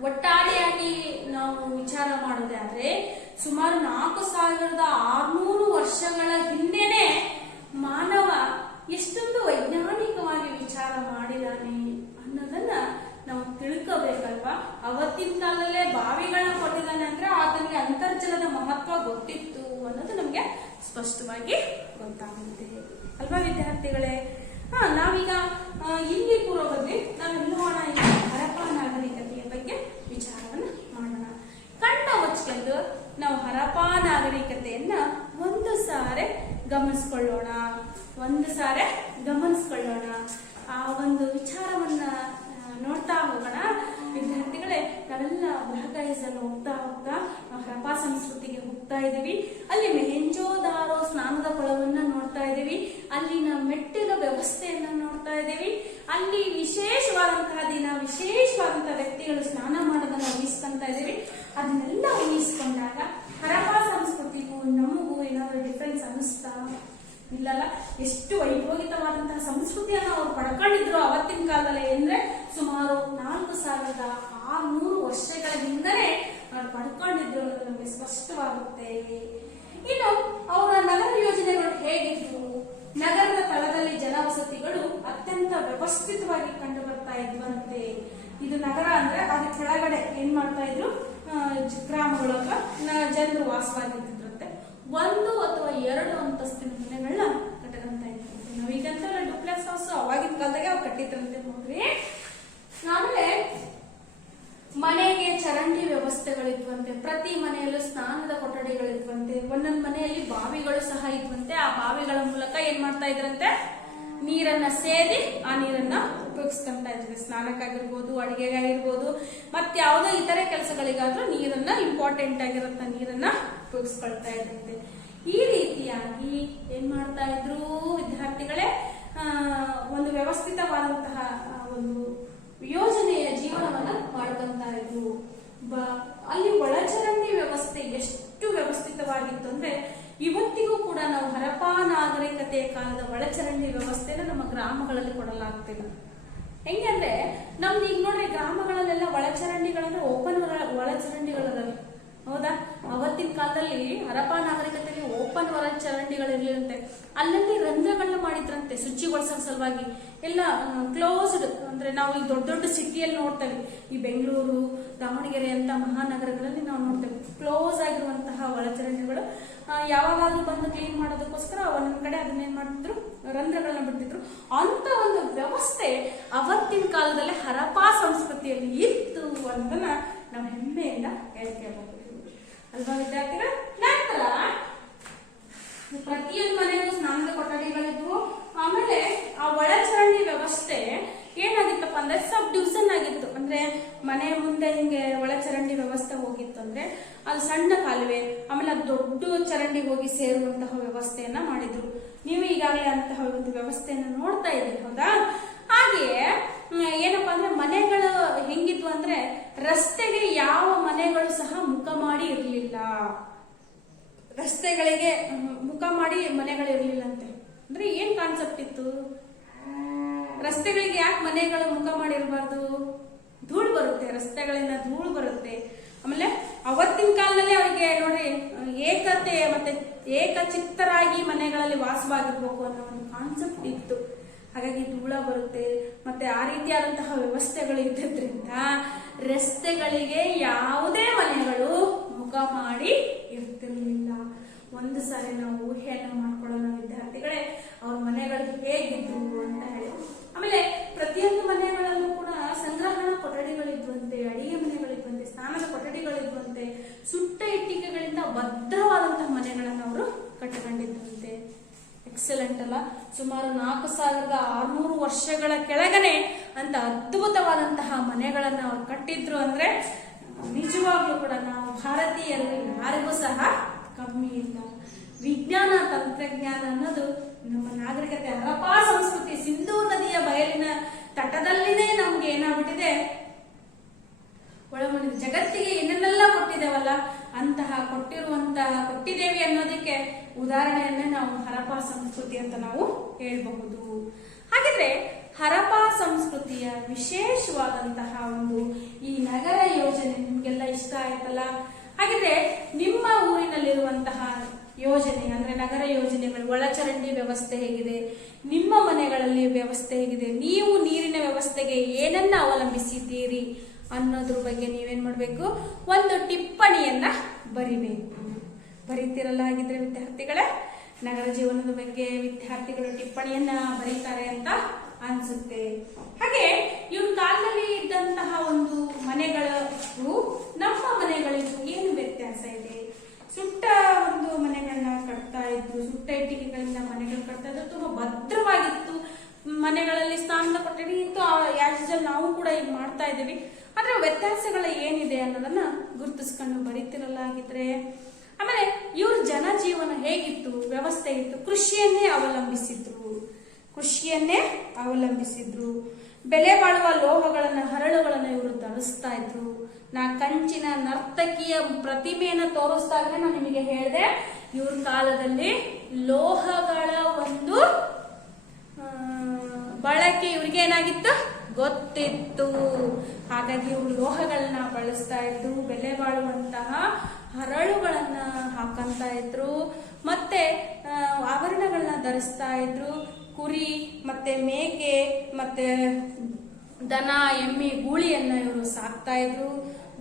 ಒಟ್ಟಾರೆಯಾಗಿ ನಾವು ವಿಚಾರ ಮಾಡೋದಾದ್ರೆ ಸುಮಾರು 4600 ವರ್ಷಗಳ ಹಿಂದೆನೆ ಮಾನವ ಎಷ್ಟೊಂದು ವೈಜ್ಞಾನಿಕವಾಗಿ ವಿಚಾರ ಮಾಡಿದಾನೆ ಅನ್ನೋದನ್ನ ನಾವು ತಿಳ್ಕೋಬೇಕಲ್ವಾ. ಅವತ್ತಿನ ಕಾಲದಲ್ಲೇ ಬಾವಿಗಳನ್ನ ಕೊಟ್ಟಿದ್ದಾನೆ ಅಂದ್ರೆ ಆತನಿಗೆ ಅಂತರ್ಜಲದ ಮಹತ್ವ ಗೊತ್ತಿತ್ತು ಅನ್ನೋದು ನಮ್ಗೆ ಸ್ಪಷ್ಟವಾಗಿ ಗೊತ್ತಾಗುತ್ತೆ ಅಲ್ವಾ ವಿದ್ಯಾರ್ಥಿಗಳೇ? ನಾವೀಗ ಇಲ್ಲಿ ಪೂರ್ವದಲ್ಲಿ ನಾವೆಲ್ಲ ಹರಪ್ಪ ಸಾರೆ ಗಮನಿಸ್ಕೊಳ್ಳೋಣ. ಆ ಒಂದು ವಿಚಾರವನ್ನ ನೋಡ್ತಾ ಹೋಗೋಣ. ವಿದ್ಯಾರ್ಥಿಗಳೇ, ನಾವೆಲ್ಲ ಬಹಗಾಯಿಸಲು ಹೋಗ್ತಾ ಹೋಗ್ತಾ ಹರಪ್ಪ ಸಂಸ್ಕೃತಿಗೆ ಹೋಗ್ತಾ ಇದೀವಿ. ಅಲ್ಲಿ ಮೆಹೆಂಜೋದಾರೋ ಸ್ನಾನದ ಕೊಳವನ್ನ ನೋಡ್ತಾ ಇದೀವಿ. ಅಲ್ಲಿನ ಮೆಟ್ಟಿಲ ವ್ಯವಸ್ಥೆಯನ್ನ ನೋಡ್ತಾ ಇದೀವಿ. ಅಲ್ಲಿ ವಿಶೇಷವಾದಂತಹ ದಿನ, ವಿಶೇಷವಾದಂತಹ ವ್ಯಕ್ತಿಗಳು ಸ್ನಾನ ಮಾಡೋದನ್ನ ಊಹಿಸ್ಕೊಂತ ಇದೀವಿ. ಅದನ್ನೆಲ್ಲ ಊಹಿಸ್ಕೊಂಡಾಗ ಹರಪ್ಪ ಸಂಸ್ಕೃತಿಗೂ ನಮಗೂ ಏನಾದ್ರು ಡಿಫ್ರೆನ್ಸ್ ಅನ್ನಿಸ್ತಾ? ಇಲ್ಲಲ್ಲ. ಎಷ್ಟು ವೈಭೋಗಿತವಾದಂತಹ ಸಂಸ್ಕೃತಿಯನ್ನು ಅವ್ರು ಪಡ್ಕೊಂಡಿದ್ರು ಅವತ್ತಿನ ಕಾಲದಲ್ಲಿ ಅಂದ್ರೆ ಸುಮಾರು 4600 ವರ್ಷಗಳ ಹಿಂದನೆ ಅವ್ರು ಪಡ್ಕೊಂಡಿದ್ರು ಅನ್ನೋದು ನಮಗೆ ಸ್ಪಷ್ಟವಾಗುತ್ತೆ. ಇನ್ನು ಅವರ ನಗರ ಯೋಜನೆಗಳು ಹೇಗಿದ್ವು? ನಗರದ ತಳದಲ್ಲಿ ಜನವಸತಿಗಳು ಅತ್ಯಂತ ವ್ಯವಸ್ಥಿತವಾಗಿ ಕಂಡು ಬರ್ತಾ ಇದ್ವಂತೆ. ಇದು ನಗರ ಅಂದ್ರೆ ಅದ್ರ ಕೆಳಗಡೆ ಏನ್ ಮಾಡ್ತಾ ಇದ್ರು, ಗ್ರಾಮಗಳೊಳಗ ಜನರು ವಾಸವಾಗಿದ್ರಂತೆ. 1 ಅಥವಾ 2 ಅಂತಸ್ತಿನ ಮನೆಗಳನ್ನ ಕಟ್ಟದಂತ ಇದ್ರಂತೆ. ನಾವೀಗಂತ ಡುಪ್ಲೆಕ್ಸ್ ಹೌಸ್ ಅವಾಗಿನ ಕಾಲದಾಗೆ ಅವ್ರು ಕಟ್ಟಿದ್ರಂತೆ ನೋಡ್ರಿ. ಆಮೇಲೆ ಮನೆಗೆ ಚರಂಡಿ ವ್ಯವಸ್ಥೆಗಳಿದ್ವಂತೆ. ಪ್ರತಿ ಮನೆಯಲ್ಲೂ ಸ್ನಾನದ ಕೊಠಡಿಗಳಿದ್ವಂತೆ. ಒಂದೊಂದು ಮನೆಯಲ್ಲಿ ಬಾವಿಗಳು ಸಹ ಇದ್ವಂತೆ. ಆ ಬಾವಿಗಳ ಮೂಲಕ ಏನ್ ಮಾಡ್ತಾ ಇದ್ರಂತೆ, ನೀರನ್ನ ಸೇದಿ ಆ ನೀರನ್ನ ಉಪಯೋಗಿಸ್ಕೊಂತ ಇದ್ವಿ. ಸ್ನಾನಕ್ಕಾಗಿರ್ಬೋದು, ಅಡಿಗೆಗಾಗಿರ್ಬೋದು, ಮತ್ತೆ ಯಾವುದೋ ಇತರೆ ಕೆಲಸಗಳಿಗಾದ್ರೂ ನೀರನ್ನ ಇಂಪಾರ್ಟೆಂಟ್ ಆಗಿರಂತ ನೀರನ್ನ ಉಪಯೋಗಿಸ್ಕೊಳ್ತಾ ಇದ್ರಂತೆ. ಈ ರೀತಿಯಾಗಿ ಏನ್ ಮಾಡ್ತಾ ಇದ್ರು ವಿದ್ಯಾರ್ಥಿಗಳೇ, ಒಂದು ವ್ಯವಸ್ಥಿತವಾದಂತಹ ಒಂದು ಯೋಜನೆಯ ಜೀವನವನ್ನ ಮಾಡ್ಕೊಂತ ಇದ್ರು. ಅಲ್ಲಿ ಒಳಚರಂಡಿ ವ್ಯವಸ್ಥೆ ಎಷ್ಟು ವ್ಯವಸ್ಥಿತವಾಗಿತ್ತು ಅಂದ್ರೆ ಇವತ್ತಿಗೂ ಕೂಡ ನಾವು ಹರಪ್ಪ ನಾಗರಿಕತೆಯ ಕಾಲದ ಒಳಚರಂಡಿ ವ್ಯವಸ್ಥೆನ ನಮ್ಮ ಗ್ರಾಮಗಳಲ್ಲಿ ಕೊಡಲಾಗ್ತಿಲ್ಲ. ಹೆಂಗೆ ಅಂದ್ರೆ ನಮ್ದು ಈಗ ನೋಡ್ರಿ, ಗ್ರಾಮಗಳಲ್ಲೆಲ್ಲ ಒಳಚರಂಡಿಗಳಂದ್ರೆ ಓಪನ್ ಒಳಚರಂಡಿಗಳದಾವೆ, ಹೌದಾ? ಅವತ್ತಿನ ಕಾಲದಲ್ಲಿ ಹರಪ್ಪ ನಾಗರಿಕತೆಯಲ್ಲಿ ಓಪನ್ ಒಳಚರಂಡಿಗಳಿರ್ಲಿರಂತೆ. ಅಲ್ಲಲ್ಲಿ ರಂಧ್ರಗಳನ್ನ ಮಾಡಿದ್ರಂತೆ ಶುಚಿಗೊಳಿಸೋ ಸಲುವಾಗಿ. ಎಲ್ಲ ಕ್ಲೋಸ್ಡ್ ಅಂದ್ರೆ ನಾವು ಈ ದೊಡ್ಡ ದೊಡ್ಡ ಸಿಟಿಯಲ್ಲಿ ನೋಡ್ತೇವೆ, ಈ ಬೆಂಗಳೂರು, ದಾವಣಗೆರೆ ಅಂತ ಮಹಾನಗರಗಳಲ್ಲಿ ನಾವು ನೋಡ್ತೇವೆ ಕ್ಲೋಸ್ ಆಗಿರುವಂತಹ ಒಳಚರಂಡಿಗಳು. ಯಾವಾಗಾದ್ರೂ ಬಂದು ಕ್ಲೀನ್ ಮಾಡೋದಕ್ಕೋಸ್ಕರ ಒಂದೊಂದ್ ಕಡೆ ಅದನ್ನೇನ್ ಮಾಡ್ತಿದ್ರು, ರಂಧ್ರಗಳನ್ನ ಬಿಡ್ತಿದ್ರು. ಅಂತ ಒಂದು ವ್ಯವಸ್ಥೆ ಅವತ್ತಿನ ಕಾಲದಲ್ಲಿ ಹರಪ್ಪ ಸಂಸ್ಕೃತಿಯಲ್ಲಿ ಇತ್ತು ಅನ್ನೋದನ್ನ ನಾವು ಹೆಮ್ಮೆಯಿಂದ ಹೇಳ್ಕೇಳ್ಬಹುದು ಅಲ್ವಾ ವಿದ್ಯಾರ್ಥಿಗಳು? ನಂತರ ಪ್ರತಿಯೊಂದು ಮನೆಗೂ ಸ್ನಾನದ ಕೊಠಡಿಗಳಿದ್ವು. ಆಮೇಲೆ ಆ ಒಳಚರಂಡಿ ವ್ಯವಸ್ಥೆ ಏನಾಗಿತ್ತಪ್ಪ ಅಂದ್ರೆ ಸಬ್ ಡಿವಿಷನ್ ಆಗಿತ್ತು. ಅಂದ್ರೆ ಮನೆ ಮುಂದೆ ಹಿಂಗೆ ಒಳಚರಂಡಿ ವ್ಯವಸ್ಥೆ ಹೋಗಿತ್ತು ಅಂದ್ರೆ ಅದು ಸಣ್ಣ ಕಾಲುವೆ, ಆಮೇಲೆ ಅದು ದೊಡ್ಡ ಚರಂಡಿಗೆ ಹೋಗಿ ಸೇರುವಂತಹ ವ್ಯವಸ್ಥೆಯನ್ನ ಮಾಡಿದ್ರು. ನೀವು ಈಗಾಗಲೇ ಅಂತಹ ಒಂದು ವ್ಯವಸ್ಥೆಯನ್ನ ನೋಡ್ತಾ ಇದ್ದೀರಿ, ಹೌದಾ? ಹಾಗೆಯೇ ಏನಪ್ಪಾ ಅಂದ್ರೆ ಮನೆಗಳು ಹೆಂಗಿದ್ವು ಅಂದ್ರೆ ರಸ್ತೆಗೆ ಯಾವ ಮನೆಗಳು ಸಹ ಮುಖ ಮಾಡಿ ಇರ್ಲಿಲ್ಲ. ರಸ್ತೆಗಳಿಗೆ ಮುಖ ಮಾಡಿ ಮನೆಗಳು ಇರ್ಲಿಲ್ಲಂತೆ. ಅಂದ್ರೆ ಏನ್ ಕಾನ್ಸೆಪ್ಟ್ ಇತ್ತು? ರಸ್ತೆಗಳಿಗೆ ಯಾಕೆ ಮನೆಗಳು ಮುಖ ಮಾಡಿರಬಾರ್ದು? ಧೂಳು ಬರುತ್ತೆ, ರಸ್ತೆಗಳಿಂದ ಧೂಳು ಬರುತ್ತೆ. ಆಮೇಲೆ ಅವತ್ತಿನ ಕಾಲದಲ್ಲಿ ಅವರಿಗೆ ನೋಡ್ರಿ ಏಕತೆ ಮತ್ತೆ ಏಕಚಿತ್ತರಾಗಿ ಮನೆಗಳಲ್ಲಿ ವಾಸವಾಗಿರ್ಬೇಕು ಅನ್ನೋ ಒಂದು ಕಾನ್ಸೆಪ್ಟ್ ಇತ್ತು. ಹಾಗಾಗಿ ಧೂಳ ಬರುತ್ತೆ. ಮತ್ತೆ ಆ ರೀತಿಯಾದಂತಹ ವ್ಯವಸ್ಥೆಗಳು ಇದ್ದಿದ್ರಿಂದ ರಸ್ತೆಗಳಿಗೆ ಯಾವುದೇ ಮನೆಗಳು ಮುಖ ಮಾಡಿ ಇರ್ತಿರ್ಲಿಲ್ಲ. ಒಂದು ಸಾರಿ ನಾವು ಊಹೆಯನ್ನು ಮಾಡ್ಕೊಳ್ಳೋಣ ವಿದ್ಯಾರ್ಥಿಗಳೇ, ಅವ್ರ ಮನೆಗಳು ಹೇಗಿದ್ರು ಅಂತ ಹೇಳಿ. ಆಮೇಲೆ ಪ್ರತಿಯೊಂದು ಮನೆಗಳಲ್ಲೂ ಕೂಡ ಸಂಗ್ರಹಣಾ ಕೊಠಡಿಗಳಿದ್ವಂತೆ, ಅಡಿಗೆ ಮನೆಗಳಿದ್ವಂತೆ, ಸ್ನಾನದ ಕೊಠಡಿಗಳಿದ್ವಂತೆ. ಸುಟ್ಟ ಇಟ್ಟಿಗೆಗಳಿಂದ ಭದ್ರವಾದಂತಹ ಮನೆಗಳನ್ನು ಅವರು ಕಟ್ಟಿಕೊಂಡಿದ್ದಂತೆ. ಎಕ್ಸಲೆಂಟ್ ಅಲ್ಲ? ಸುಮಾರು 4600 ವರ್ಷಗಳ ಕೆಳಗನೆ ಅಂತ ಅದ್ಭುತವಾದಂತಹ ಮನೆಗಳನ್ನ ಅವ್ರು ಕಟ್ಟಿದ್ರು ಅಂದ್ರೆ ನಿಜವಾಗ್ಲೂ ಕೂಡ ನಾವು ಭಾರತೀಯರು ಯಾರಿಗೂ ಸಹ ಕಮ್ಮಿ ಇಲ್ಲ. ವಿಜ್ಞಾನ ತಂತ್ರಜ್ಞಾನ ಅನ್ನೋದು ನಮ್ಮ ನಾಗರಿಕತೆ, ಹರಪ್ಪ ಸಂಸ್ಕೃತಿ, ಸಿಂಧೂ ನದಿಯ ಬಯಲಿನ ತಟದಲ್ಲಿನೇ ನಮ್ಗೆ ಏನಾಗ್ಬಿಟ್ಟಿದೆ, ಒಳಗೊಂಡಿದೆ. ಜಗತ್ತಿಗೆ ಏನೇನೆಲ್ಲ ಕೊಟ್ಟಿದ್ದೇವಲ್ಲ, ಅಂತಹ ಕೊಟ್ಟಿದ್ದೇವೆ ಅನ್ನೋದಕ್ಕೆ ಉದಾಹರಣೆಯನ್ನೇ ನಾವು ಹರಪ್ಪ ಸಂಸ್ಕೃತಿ ಅಂತ ನಾವು ಹೇಳ್ಬಹುದು. ಹಾಗಿದ್ರೆ ಹರಪ್ಪ ಸಂಸ್ಕೃತಿಯ ವಿಶೇಷವಾದಂತಹ ಒಂದು ಈ ನಗರ ಯೋಜನೆ ನಿಮ್ಗೆಲ್ಲ ಇಷ್ಟ ಆಯ್ತಲ್ಲ? ಹಾಗಿದ್ರೆ ನಿಮ್ಮ ಊರಿನಲ್ಲಿರುವಂತಹ ಯೋಜನೆ ಅಂದ್ರೆ ನಗರ ಯೋಜನೆಗಳು, ಒಳಚರಂಡಿ ವ್ಯವಸ್ಥೆ ಹೇಗಿದೆ, ನಿಮ್ಮ ಮನೆಗಳಲ್ಲಿ ವ್ಯವಸ್ಥೆ ಹೇಗಿದೆ, ನೀವು ನೀರಿನ ವ್ಯವಸ್ಥೆಗೆ ಏನನ್ನ ಅವಲಂಬಿಸಿದ್ದೀರಿ ಅನ್ನೋದ್ರ ಬಗ್ಗೆ ನೀವೇನ್ ಮಾಡ್ಬೇಕು, ಒಂದು ಟಿಪ್ಪಣಿಯನ್ನ ಬರಿಬೇಕು. ಬರೀತಿರಲ್ಲ ಹಾಗಿದ್ರೆ ವಿದ್ಯಾರ್ಥಿಗಳೇ? ನಗರ ಜೀವನದ ಬಗ್ಗೆ ವಿದ್ಯಾರ್ಥಿಗಳು ಟಿಪ್ಪಣಿಯನ್ನ ಬರೀತಾರೆ ಅಂತ ಅನ್ಸುತ್ತೆ. ಹಾಗೆ ಇವ್ರ ಕಾಲದಲ್ಲಿ ಇದ್ದಂತಹ ಒಂದು ಮನೆಗಳಿಗೂ ನಮ್ಮ ಮನೆಗಳಿಗೂ ಏನು ವ್ಯತ್ಯಾಸ ಇದೆ? ಸುಟ್ಟ ಒಂದು ಮನೆಗಳನ್ನ ಕಟ್ತಾ ಇದ್ರು, ಸುಟ್ಟ ಇಟ್ಟಿಗೆಗಳಿಂದ ಮನೆಗಳು ಕಟ್ತಾ ಇದ್ರು, ತುಂಬಾ ಭದ್ರವಾಗಿ ಸಂಬಂಧಪಟ್ಟಿದೆ. ಇಂತೂ ಆಸ್ ಯೂಶುವಲ್ ನಾವು ಕೂಡ ಈಗ ಮಾಡ್ತಾ ಇದ್ದೀವಿ. ಆದ್ರೆ ವ್ಯತ್ಯಾಸಗಳು ಏನಿದೆ ಅನ್ನೋದನ್ನ ಗುರುತಿಸ್ಕೊಂಡು ಬರೀತಿರಲಾಗಿದ್ರೆ. ಆಮೇಲೆ ಇವ್ರ ಜನಜೀವನ ಹೇಗಿತ್ತು, ವ್ಯವಸ್ಥೆ ಇತ್ತು, ಕೃಷಿಯನ್ನೇ ಅವಲಂಬಿಸಿದ್ರು. ಬೆಲೆ ಬಾಳುವ ಲೋಹಗಳನ್ನ, ಹರಳುಗಳನ್ನ ಇವರು ಧರಿಸ್ತಾ ಇದ್ರು. ಕಂಚಿನ ನರ್ತಕಿಯ ಪ್ರತಿಮೆಯನ್ನು ತೋರಿಸಿದಾಗ ನಾನು ನಿಮಗೆ ಹೇಳಿದೆ, ಇವ್ರ ಕಾಲದಲ್ಲಿ ಲೋಹಗಳ ಒಂದು ಬಳಕೆ ಇವ್ರಿಗೆ ಏನಾಗಿತ್ತು ಗೊತ್ತಿತ್ತು. ಹಾಗಾಗಿ ಇವರು ಲೋಹಗಳನ್ನ ಬಳಸ್ತಾ ಇದ್ರು, ಬೆಲೆ ಬಾಳುವಂತಹ ಹರಳುಗಳನ್ನ ಹಾಕಂತ ಇದ್ರು, ಮತ್ತೆ ಆಭರಣಗಳನ್ನ ಧರಿಸ್ತಾ ಇದ್ರು. ಕುರಿ ಮತ್ತೆ ಮೇಕೆ ಮತ್ತೆ ದನ, ಎಮ್ಮೆ, ಗೂಳಿಯನ್ನ ಇವರು ಸಾಕ್ತಾ ಇದ್ರು.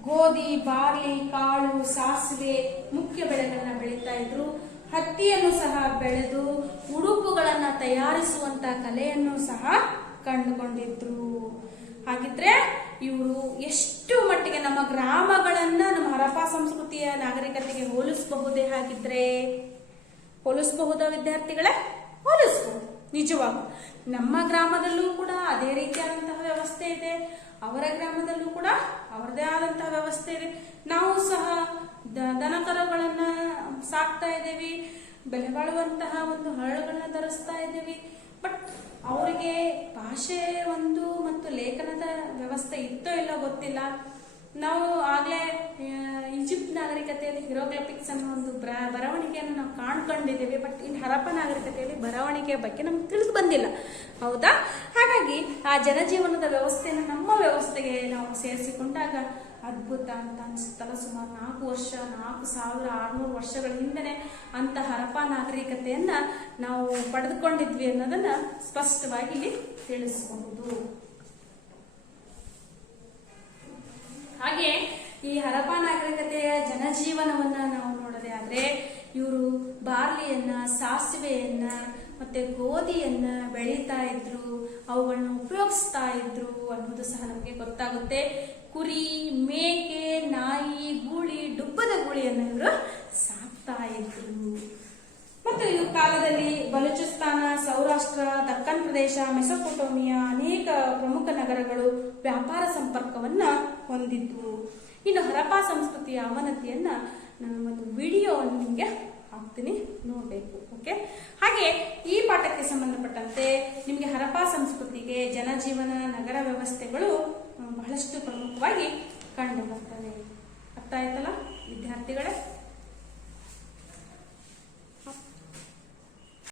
ಗೋಧಿ, ಬಾರ್ಲಿ, ಕಾಳು, ಸಾಸಿವೆ ಮುಖ್ಯ ಬೆಳೆಗಳನ್ನ ಬೆಳೀತಾ ಇದ್ರು. ಹತ್ತಿಯನ್ನು ಸಹ ಬೆಳೆದು ಉಡುಪುಗಳನ್ನ ತಯಾರಿಸುವಂತ ಕಲೆಯನ್ನು ಸಹ ಕಂಡುಕೊಂಡಿದ್ರು. ಹಾಗಿದ್ರೆ ಇವರು ಎಷ್ಟು ಮಟ್ಟಿಗೆ ನಮ್ಮ ಗ್ರಾಮಗಳನ್ನ ನಮ್ಮ ಹರಪ್ಪ ಸಂಸ್ಕೃತಿಯ ನಾಗರಿಕತೆಗೆ ಹೋಲಿಸಬಹುದೇ? ಹಾಗಿದ್ರೆ ಹೋಲಿಸಬಹುದಾ ವಿದ್ಯಾರ್ಥಿಗಳೇ? ಹೋಲಿಸಬಹುದು. ನಿಜವಾಗ ನಮ್ಮ ಗ್ರಾಮದಲ್ಲೂ ಕೂಡ ಅದೇ ರೀತಿಯಾದಂತಹ ವ್ಯವಸ್ಥೆ ಇದೆ, ಅವರ ಗ್ರಾಮದಲ್ಲೂ ಕೂಡ ಅವರದೇ ಆದಂತಹ ವ್ಯವಸ್ಥೆ ಇದೆ. ನಾವು ಸಹ ದನಕರುಗಳನ್ನ ಸಾಕ್ತಾ ಇದ್ದೀವಿ, ಬೆಲೆ ಬಾಳುವಂತಹ ಒಂದು ಹರಳುಗಳನ್ನ ಧರಿಸ್ತಾ ಇದ್ದೀವಿ. ಬಟ್ ಅವರಿಗೆ ಭಾಷೆ ಒಂದು ಮತ್ತು ಲೇಖನದ ವ್ಯವಸ್ಥೆ ಇತ್ತೋ ಇಲ್ಲೋ ಗೊತ್ತಿಲ್ಲ. ನಾವು ಆಗ್ಲೇ ಈಜಿಪ್ಟ್ ನಾಗರಿಕತೆಯಲ್ಲಿ ಹಿರೋಗ್ಲಿಫಿಕ್ಸ್ ಅನ್ನೋ ಒಂದು ಬರವಣಿಗೆಯನ್ನು ನಾವು ಕಾಣ್ಕೊಂಡಿದ್ದೇವೆ. ಬಟ್ ಇನ್ನು ಹರಪ್ಪ ನಾಗರಿಕತೆಯಲ್ಲಿ ಬರವಣಿಗೆಯ ಬಗ್ಗೆ ನಮ್ಗೆ ತಿಳಿದು ಬಂದಿಲ್ಲ, ಹೌದಾ? ಹಾಗಾಗಿ ಆ ಜನಜೀವನದ ವ್ಯವಸ್ಥೆಯನ್ನು ನಮ್ಮ ವ್ಯವಸ್ಥೆಗೆ ನಾವು ಸೇರಿಸಿಕೊಂಡಾಗ ಅದ್ಭುತ ಅಂತ ಅನಿಸುತ್ತಲ್ಲ. ಸುಮಾರು 4,600 ವರ್ಷಗಳ ಹಿಂದೆನೆ ಅಂತ ಹರಪ್ಪ ನಾಗರಿಕತೆಯನ್ನ ನಾವು ಪಡೆದುಕೊಂಡಿದ್ವಿ ಅನ್ನೋದನ್ನ ಸ್ಪಷ್ಟವಾಗಿ ಇಲ್ಲಿ ತಿಳಿಸಬಹುದು. ಹಾಗೆ ಈ ಹರಪ್ಪ ನಾಗರಿಕತೆಯ ಜನಜೀವನವನ್ನ ನಾವು ನೋಡೋದೇ ಆದ್ರೆ, ಇವರು ಬಾರ್ಲಿಯನ್ನ, ಸಾಸಿವೆಯನ್ನ ಮತ್ತೆ ಗೋಧಿಯನ್ನ ಬೆಳೀತಾ ಇದ್ರು, ಅವುಗಳನ್ನ ಉಪಯೋಗಿಸ್ತಾ ಇದ್ರು ಅನ್ನೋದು ಸಹ ನಮಗೆ ಗೊತ್ತಾಗುತ್ತೆ. ಕುರಿ, ಮೇಕೆ, ನಾಯಿ, ಗೂಳಿ, ಡುಬ್ಬದ ಗೂಳಿಯನ್ನ ಇವರು ಸಾಕ್ತಾ ಇದ್ರು. ಮತ್ತು ಈ ಕಾಲದಲ್ಲಿ ಬಲೂಚಿಸ್ತಾನ, ಸೌರಾಷ್ಟ್ರ, ದಕ್ಕನ್ ಪ್ರದೇಶ, ಮೆಸೊಪೊಟೋಮಿಯಾ ಅನೇಕ ಪ್ರಮುಖ ನಗರಗಳು ವ್ಯಾಪಾರ ಸಂಪರ್ಕವನ್ನ ಹೊಂದಿದ್ವು. ಇನ್ನು ಹರಪ್ಪ ಸಂಸ್ಕೃತಿಯ ಅವನತಿಯನ್ನ ನಾನು ಒಂದು ವಿಡಿಯೋ ನಿಮಗೆ ಹಾಕ್ತೀನಿ, ನೋಡಬೇಕು. ಓಕೆ. ಹಾಗೆ ಈ ಪಾಠಕ್ಕೆ ಸಂಬಂಧಪಟ್ಟಂತೆ ನಿಮಗೆ ಹರಪ್ಪ ಸಂಸ್ಕೃತಿಗೆ ಜನಜೀವನ, ನಗರ ವ್ಯವಸ್ಥೆಗಳು ಬಹಳಷ್ಟು ಪ್ರಮುಖವಾಗಿ ಕಂಡು ಬರ್ತವೆ. ಅರ್ಥ ಆಯ್ತಲ್ಲ ವಿದ್ಯಾರ್ಥಿಗಳೇ?